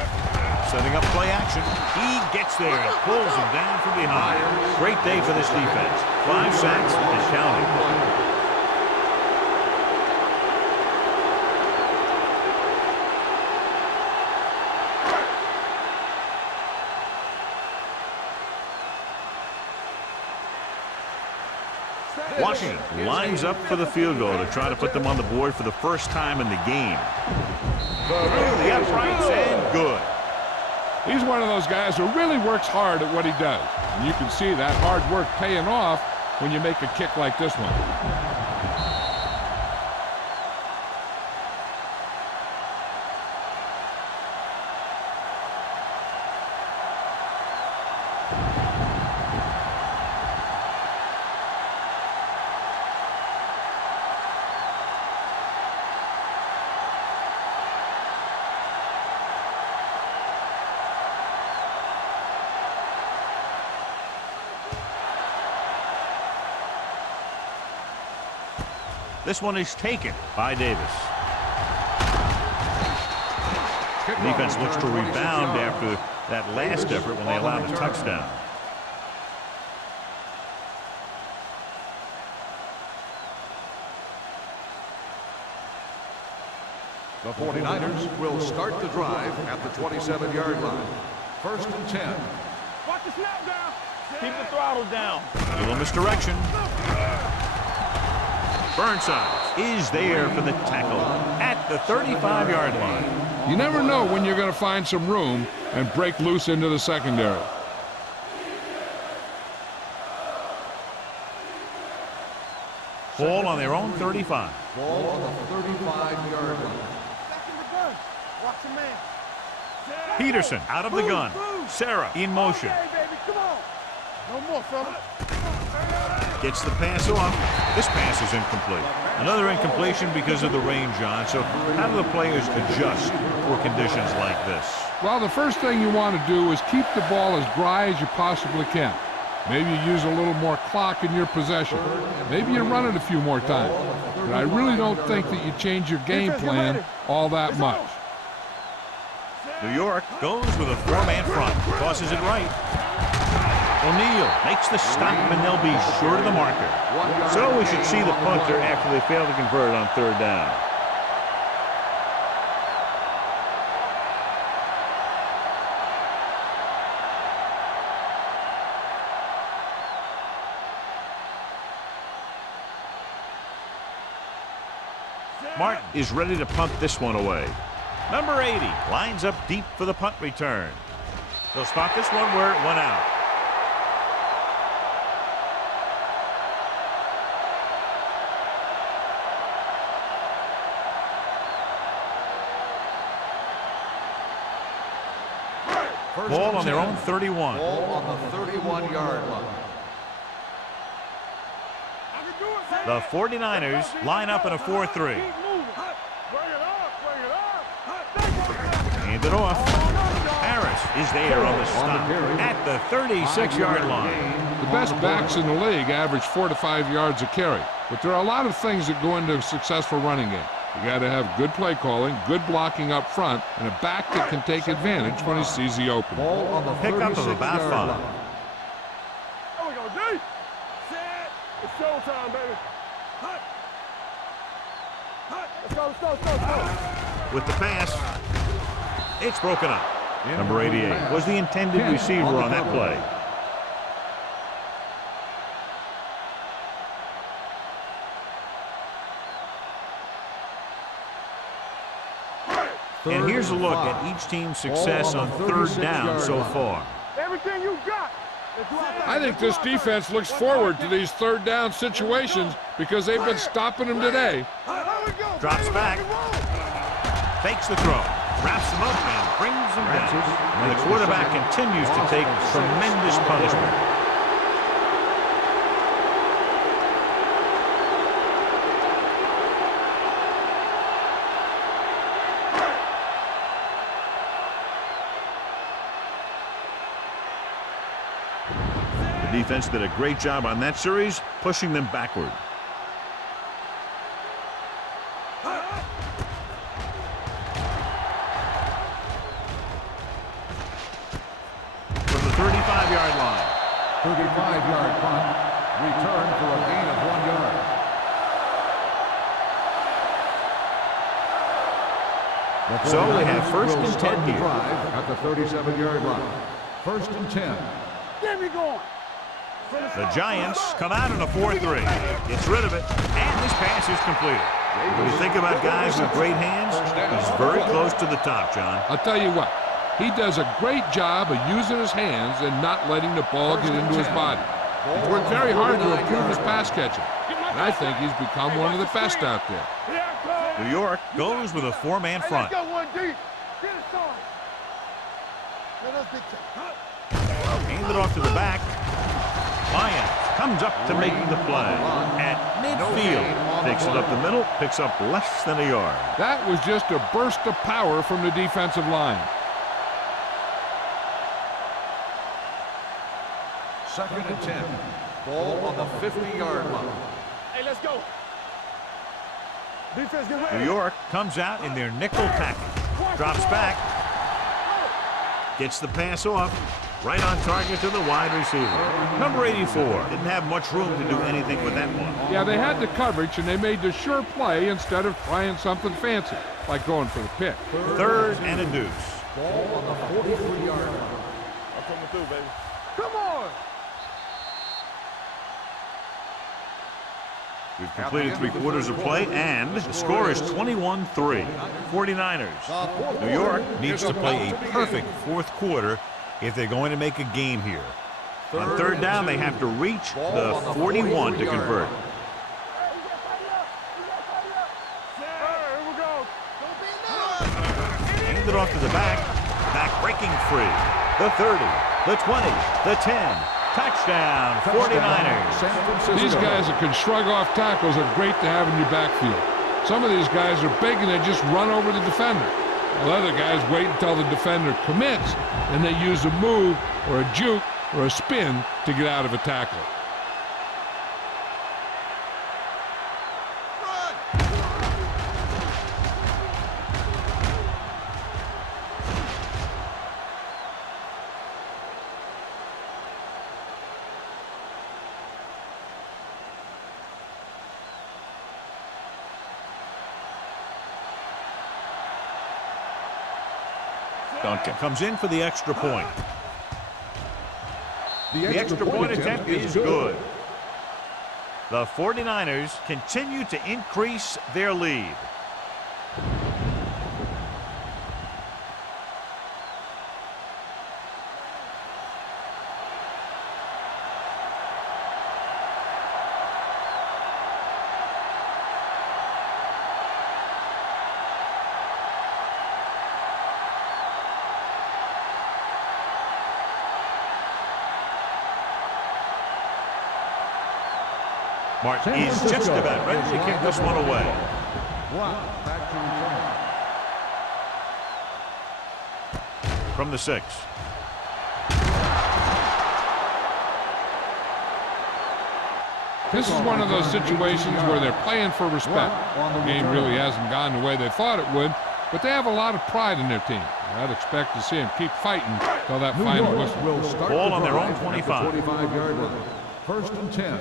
Setting up play action. He gets there and pulls him down from behind. Great day for this defense. 5 sacks and counting. Washington lines up for the field goal to try to put them on the board for the first time in the game. Through the uprights and good. He's one of those guys who really works hard at what he does. And you can see that hard work paying off when you make a kick like this one. This one is taken by Davis. Defense looks to rebound after that last effort when they allowed a touchdown. The 49ers will start the drive at the 27-yard line. 1st and 10. Watch the snap down. Keep the throttle down. A little misdirection. Burnside is there for the tackle at the 35-yard line. You never know when you're going to find some room and break loose into the secondary. Ball on their own 35. Ball on the 35-yard line. Back in the gun. Watch the man. Peterson out of the gun. Sarah in motion. Okay, baby, come on. No more, fella. Gets the pass off. This pass is incomplete. Another incompletion because of the rain, John. So how do the players adjust for conditions like this? Well, the first thing you want to do is keep the ball as dry as you possibly can. Maybe you use a little more clock in your possession. Maybe you run it a few more times. But I really don't think that you change your game plan all that much. New York goes with a four-man front. Tosses it right. O'Neal makes the stop, and they'll be short of the marker. So we should see the punter after they fail to convert on 3rd down. Martin is ready to punt this one away. Number 80 lines up deep for the punt return. They'll spot this one where it went out. Ball on their own 31. Ball on the 31-yard line. The 49ers line up in a 4-3. Hand it off. Harris is there on the stop at the 36-yard line. The best backs in the league average 4 to 5 yards a carry. But there are a lot of things that go into a successful running game. You got to have good play calling, good blocking up front, and a back that can take advantage when he sees the opening. Ball on the Pickup of about 5. There we go, D. Set. It's showtime, baby. Hut. Hut. Let's go. With the pass, it's broken up. Number 88 was the intended receiver on that play. And here's a look at each team's success on 3rd down so far. Everything you got. I think this defense looks forward to these 3rd down situations because they've been stopping them today. Drops back. Fakes the throw. Wraps him up and brings him down. And the quarterback continues to take tremendous punishment. The defense did a great job on that series, pushing them backward. From the 35-yard line. 35-yard punt. Return for a gain of 1 yard. So we have 1st and 10 here. Drive at the 37-yard line. 1st and 10. Get me going. The Giants come out in a 4-3. Gets rid of it, and this pass is completed. When you think about guys with great hands, he's very close to the top, John. I'll tell you what, he does a great job of using his hands and not letting the ball get into his body. He's worked very hard to improve his pass catching, and I think he's become one of the best out there. New York goes with a 4-man front. Let's go, 1 deep. Get it started. Let us get Hand it off to the back. Lyon comes up to make the play at midfield. Takes it up the middle, picks up less than a yard. That was just a burst of power from the defensive line. 2nd and 10. Ball on the 50-yard line. Hey, let's go. Defense, get ready. New York comes out in their nickel package. Drops back. Gets the pass off. Right on target to the wide receiver. Number 84 didn't have much room to do anything with that one. Yeah, they had the coverage, and they made the sure play instead of trying something fancy, like going for the pick. 3rd and a deuce. Ball on the 43-yard line. I'm coming through, baby. Come on! We've completed 3/4 of play, and the score is 21-3. 49ers. New York needs to play a perfect 4th quarter if they're going to make a game here. On 3rd down, they have to reach the 41 to convert. Hand it off to the back. Back breaking free. The 30, the 20, the 10. Touchdown, 49ers. These guys that can shrug off tackles are great to have in your backfield. Some of these guys are big and they just run over the defender. While other guys wait until the defender commits and they use a move or a juke or a spin to get out of a tackle. Duncan comes in for the extra point. The extra point attempt is good. The 49ers continue to increase their lead. Martin is just about ready to kick this one away. Back to return. From the 6. This is one of those situations where they're playing for respect. The game really hasn't gone the way they thought it would, but they have a lot of pride in their team. I'd expect to see them keep fighting till that final whistle. Will start Ball on the their own drive 25. at the 45-yard line. 1st and 10.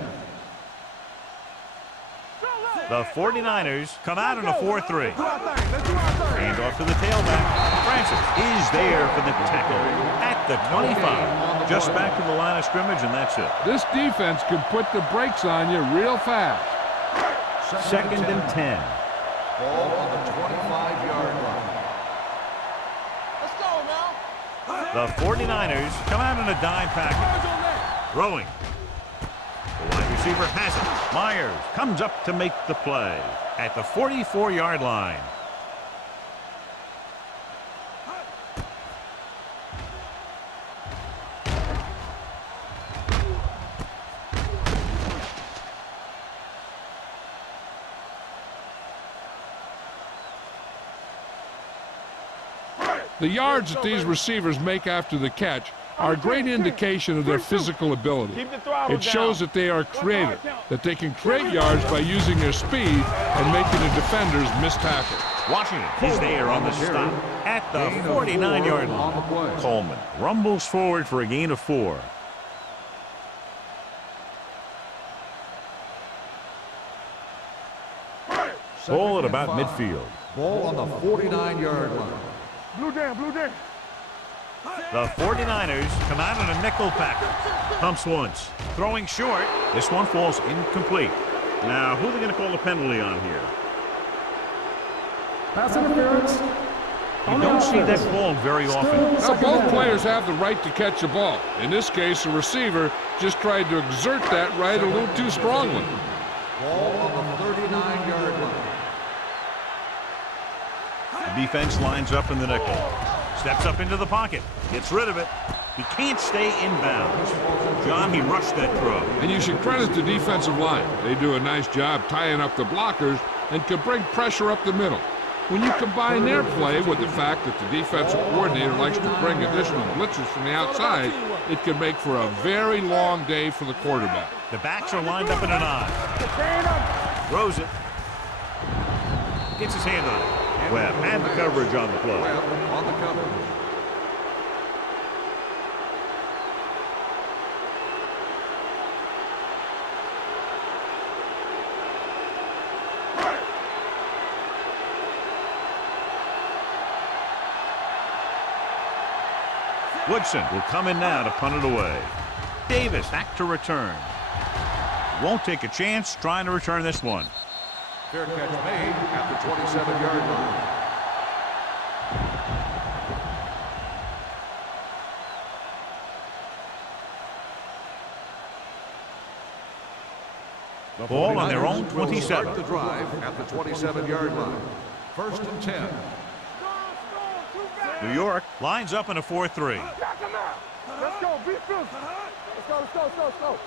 The 49ers come out in a 4-3. Hand off to the tailback. Francis is there for the tackle at the 25. Just back to the line of scrimmage, and that's it. This defense can put the brakes on you real fast. 2nd and 10. Ball on the 25-yard line. Let's go now. The 49ers come out in a dime package. Throwing. The wide receiver has it. Myers comes up to make the play at the 44-yard line. The yards that these receivers make after the catch are a great indication of their physical ability. It shows that they are creative, that they can create yards by using their speed and making the defenders miss tackles. Washington is there on the stop at the 49-yard line. Coleman rumbles forward for a gain of 4. Ball at about midfield. Ball on the 49-yard line. Blue down, blue down. The 49ers come out in a nickel package. Pumps once. Throwing short. This one falls incomplete. Now, who are they going to call the penalty on here? Pass interference. You don't see that call very often. Now, both players have the right to catch the ball. In this case, the receiver just tried to exert that right a little too strongly. Ball on the 39-yard line. The defense lines up in the nickel. Steps up into the pocket. Gets rid of it. He can't stay in bounds. John, he rushed that throw. And you should credit the defensive line. They do a nice job tying up the blockers and can bring pressure up the middle. When you combine their play with the fact that the defensive coordinator likes to bring additional blitzers from the outside, it can make for a very long day for the quarterback. The backs are lined up in an I. Throws it. Gets his hand on it. Webb had the coverage on the play. Webb on the coverage. Woodson will come in now to punt it away. Davis back to return. Won't take a chance trying to return this one. Fair catch made at the 27-yard line. Ball on their own 27. Start the drive at the 27-yard line. 1st and 10. New York lines up in a 4-3. Let's go, defense. Let's go.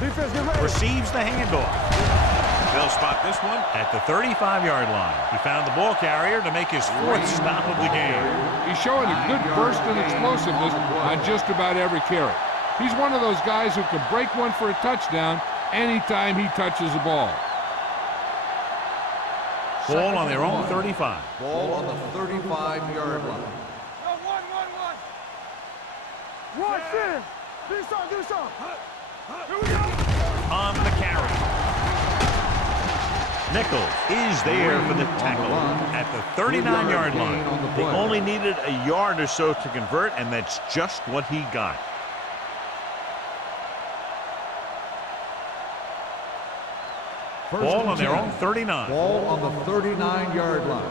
Defense, get ready. Receives the handoff. They'll spot this one at the 35-yard line. He found the ball carrier to make his 4th stop of the game. He's showing a good burst and explosiveness on just about every carry. He's one of those guys who can break one for a touchdown anytime he touches the ball. Ball on their own 35. Ball on the 35-yard line. Watch him. Do something. Here we go. On the carry. Nichols is there for the tackle at the 39-yard line. They only needed a yard or so to convert, and that's just what he got. Ball on their own 39. Ball on the 39-yard line.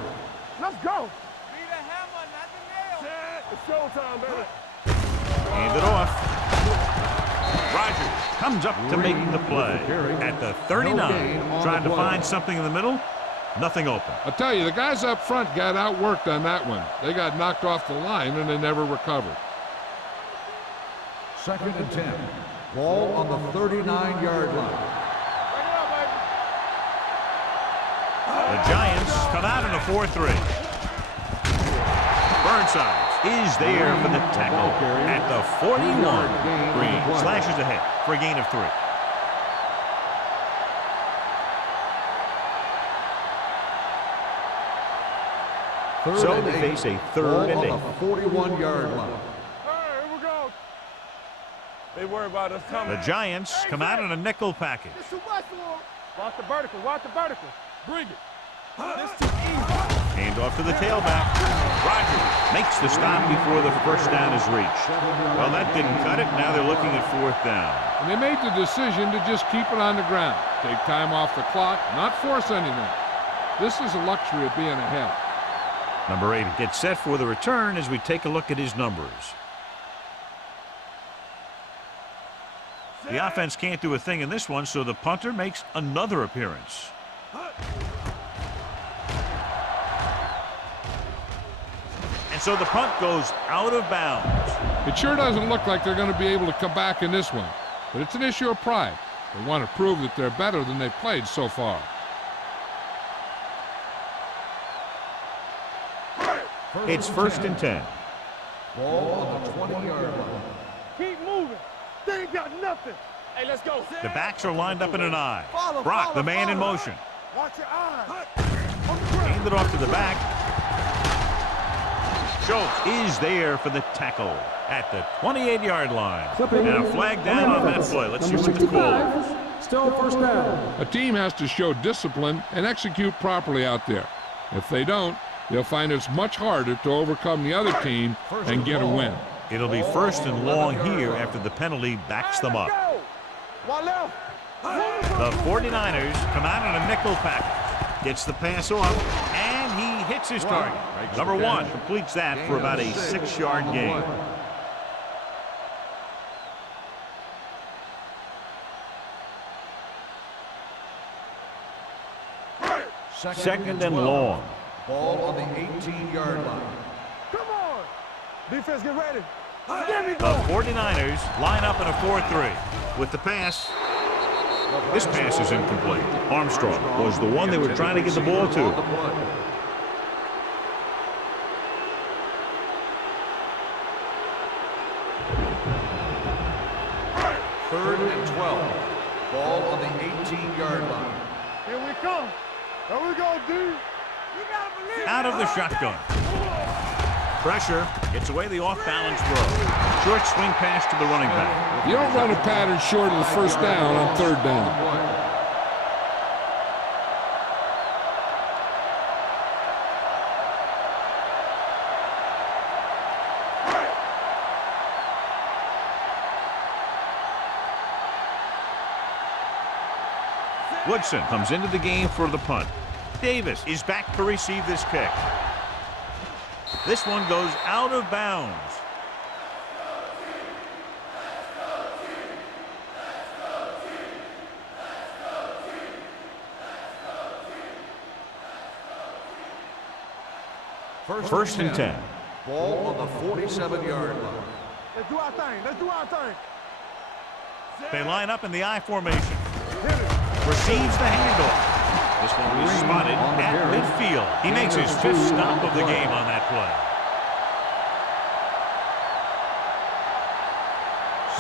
Let's go. Be the hammer, not the nail. It's showtime, baby. Hand it off. Rogers comes up to make the play at the 39. Trying to find something in the middle. Nothing open. I'll tell you, the guys up front got outworked on that one. They got knocked off the line and they never recovered. 2nd and 10. Ball on the 39-yard line. The Giants come out in a 4-3. Burnside is there for the tackle at the 41. Green slashes ahead for a gain of 3. So they face a 3rd and 8. On the 41-yard line. All right, here we go. They worry about us coming. The Giants come out in a nickel package. It's too much for them. Watch the vertical. Bring it. This too easy. Hand off to the tailback. Rogers makes the stop before the 1st down is reached. Well, that didn't cut it. Now they're looking at 4th down. And they made the decision to just keep it on the ground. Take time off the clock, not force anything. This is a luxury of being ahead. Number 8 gets set for the return as we take a look at his numbers. The offense can't do a thing in this one, so the punter makes another appearance. And so the punt goes out of bounds. It sure doesn't look like they're going to be able to come back in this one, but it's an issue of pride. They want to prove that they're better than they've played so far. It's 1st and 10. Ball on the 20-yard line. Keep moving. They ain't got nothing. Hey, let's go. The backs are lined up in an I. Brock, the man in motion. Watch your eyes. Hand it off to the back. Schultz is there for the tackle at the 28-yard line. And a flag down on that play. Let's see what the call is. Still 1st down. A team has to show discipline and execute properly out there. If they don't, they'll find it's much harder to overcome the other team and get a win. It'll be 1st and long here after the penalty backs them up. The 49ers come out in a nickel package. Gets the pass off, and he hits his target. Number 1 completes that for about a 6-yard gain. Second and long. Ball on the 18-yard line. Come on. Defense, get ready. The 49ers line up in a 4-3. With the pass, this pass is incomplete. Armstrong was the one they were trying to get the ball to. Third and 12. Ball on the 18-yard line. Here we come. There we go, dude. Out of the shotgun. Pressure gets away the off-balance throw. Short swing pass to the running back. You don't run a pattern short of the 1st down on 3rd down. Woodson comes into the game for the punt. Davis is back to receive this kick. This one goes out of bounds. First and 10. Ball on the 47-yard line. Let's do our thing. Let's do our thing. They line up in the I formation. Receives the handoff. This one is spotted at midfield. He makes his 5th stop of the game on that play.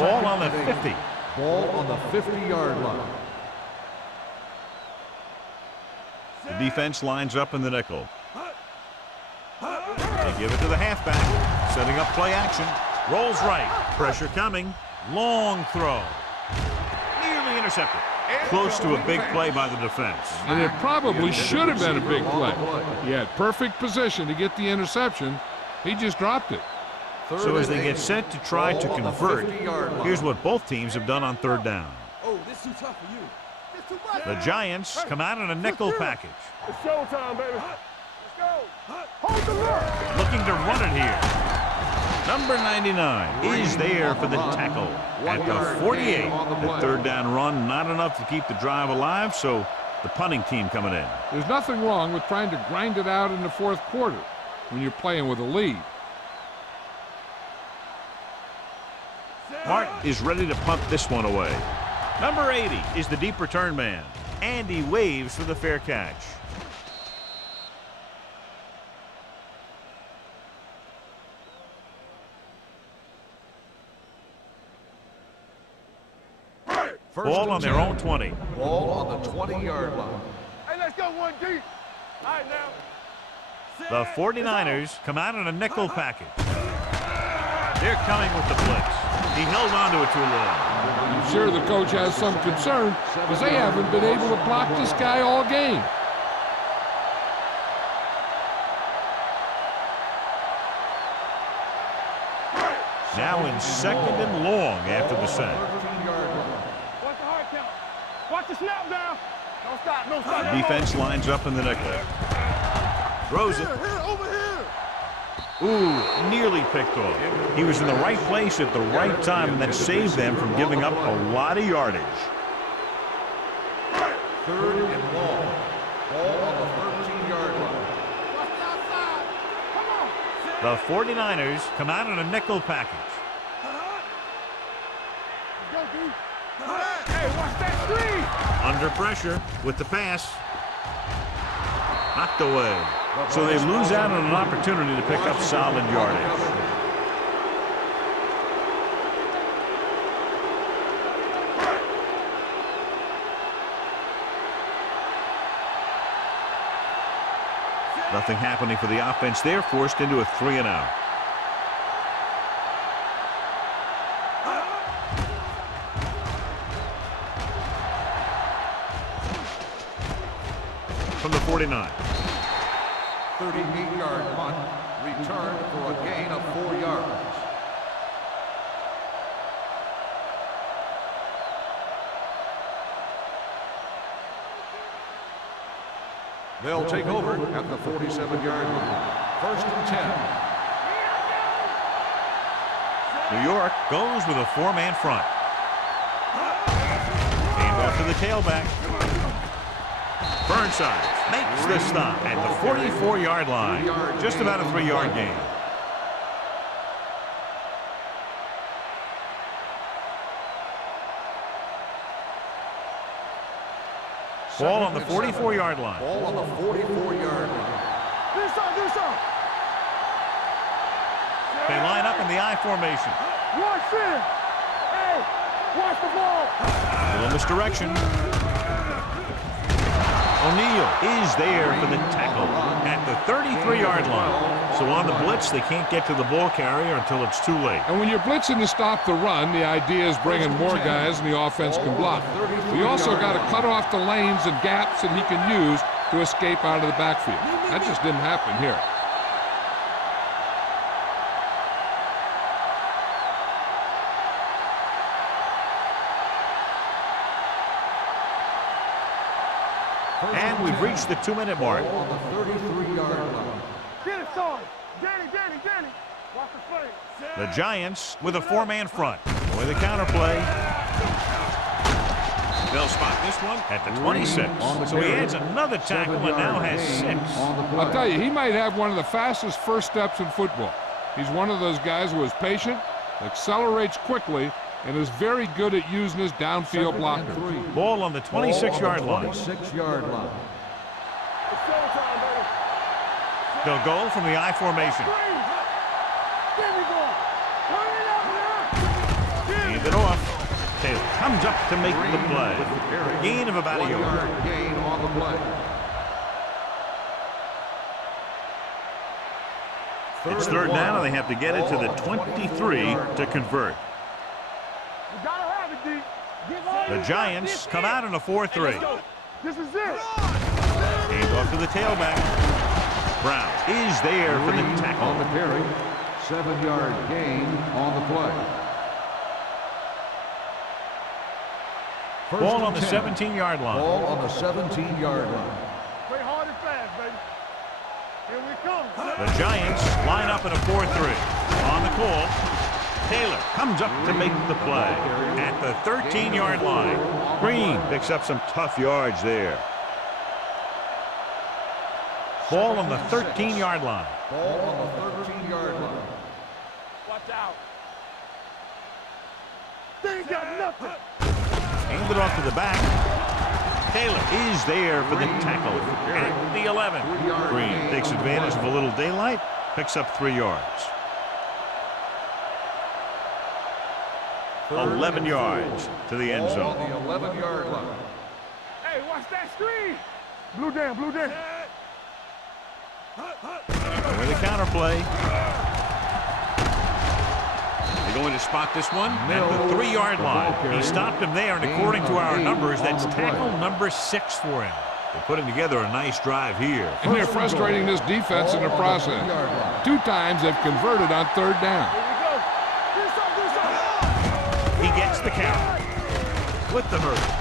Ball on the 50. Ball on the 50-yard line. The defense lines up in the nickel. They give it to the halfback. Setting up play action. Rolls right. Pressure coming. Long throw. Nearly intercepted. Close to a big play by the defense. And it probably should have been a big play. He had perfect position to get the interception. He just dropped it. So as they get set to try to convert, here's what both teams have done on 3rd down. Oh, this too tough for you. This too much. The Giants come out in a nickel package. It's showtime, baby. Let's go. Hold the look. Looking to run it here. Number 99 is there for the tackle at the 48. The 3rd down run, not enough to keep the drive alive, so the punting team coming in. There's nothing wrong with trying to grind it out in the 4th quarter when you're playing with a lead. Martin is ready to punt this one away. Number 80 is the deep return man, and he waves for the fair catch. Ball on their own 20. Ball on the 20-yard line. Hey, let's go one deep. All right, now. The 49ers come out in a nickel package. They're coming with the blitz. He held on to it too long. I'm sure the coach has some concern because they haven't been able to block this guy all game. Now in 2nd and long after the sack. Watch the hard count. Watch the snap down. Don't stop. No stop. The defense lines up in the nickel. Throws it. Here, over here. Ooh, nearly picked off. He was in the right place at the right time, and that saved them from giving up a lot of yardage. 3rd and long. Ball on the 13-yard line. Watch the outside. Come on. The 49ers come out in a nickel package. Go, D. Hey, watch that screen. Under pressure with the pass. Knocked away. So they lose out on an opportunity to pick up solid yardage. Nothing happening for the offense. They're forced into a 3-and-out. From the 49. 38-yard punt, return for a gain of 4 yards. They'll take over at the 47-yard line. 1st and 10. New York goes with a 4-man front. Hand off to the tailback. Burnside makes the stop at the 44-yard line. Just about a 3-yard gain. Ball on the 44-yard line. Ball on the 44-yard line. Do some. They line up in the I formation. Watch it. Hey, watch the ball. A little misdirection. O'Neal is there for the tackle at the 33-yard line. So on the blitz, they can't get to the ball carrier until it's too late. And when you're blitzing to stop the run, the idea is bringing more guys and the offense can block. We also got to cut off the lanes and gaps that he can use to escape out of the backfield. That just didn't happen here. And we've reached the 2-minute mark. On the 33-yard line. Get it, son. Danny. Watch the play. The Giants with a 4-man front. With a counter play. They'll spot this one at the 26. So he adds another tackle and now has 6. I'll tell you, he might have one of the fastest first steps in football. He's one of those guys who is patient, accelerates quickly, and is very good at using his downfield blocker. Ball on the 26-yard line. 26-yard line. It's showtime, baby. They'll go from the I formation. Get me going. Turn it up now. Hand it off. Taylor comes up to make the play. Gain of about a 1 yard. yard gain on the play. It's third down, and they have to get it to the 23 to convert. You gotta have it, D. Give all The you Giants got. come out in a 4-3. This is it. Hand off to the tailback. Brown is there for the On the tackle. carry. 7-yard gain on the play. First Ball and on the 10. 17-yard line. Ball on the 17-yard line. Play hard and fast, baby. Here we come. The Giants line up in a 4-3. On the call, Taylor comes up to make the play at the 13-yard line. Green picks up some tough yards there. Ball on the 13-yard line. Ball on the 13-yard line. Watch out. They ain't got nothing. Hand it off to the back. Taylor is there for the tackle at the 11. Green takes advantage of a little daylight, picks up 3 yards. 11 yards to the end Ball on zone. the 11-yard line. Hey, watch that screen. Blue down. With a counter play. They're going to spot this one at the 3-yard line. He stopped him there, and according to our numbers, that's tackle number 6 for him. They're putting together a nice drive here. And they're frustrating this defense in the process. 2 times they've converted on third down. Here we go. Do something. He gets the count with the hurdle.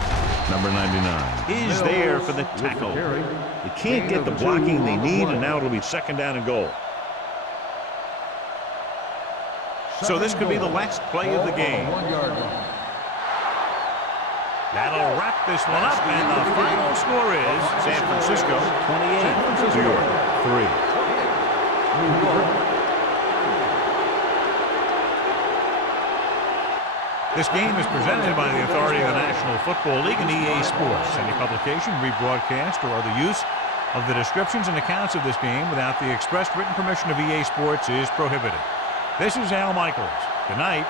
Number 99 is there for the tackle. They can't get the blocking they need, and now it'll be 2nd down and goal. So this could be the last play of the game. That'll wrap this one up, and the final score is San Francisco 28, New York 3. This game is presented by the authority of the National Football League and EA Sports. Any publication, rebroadcast, or other use of the descriptions and accounts of this game without the express written permission of EA Sports is prohibited. This is Al Michaels. Good night.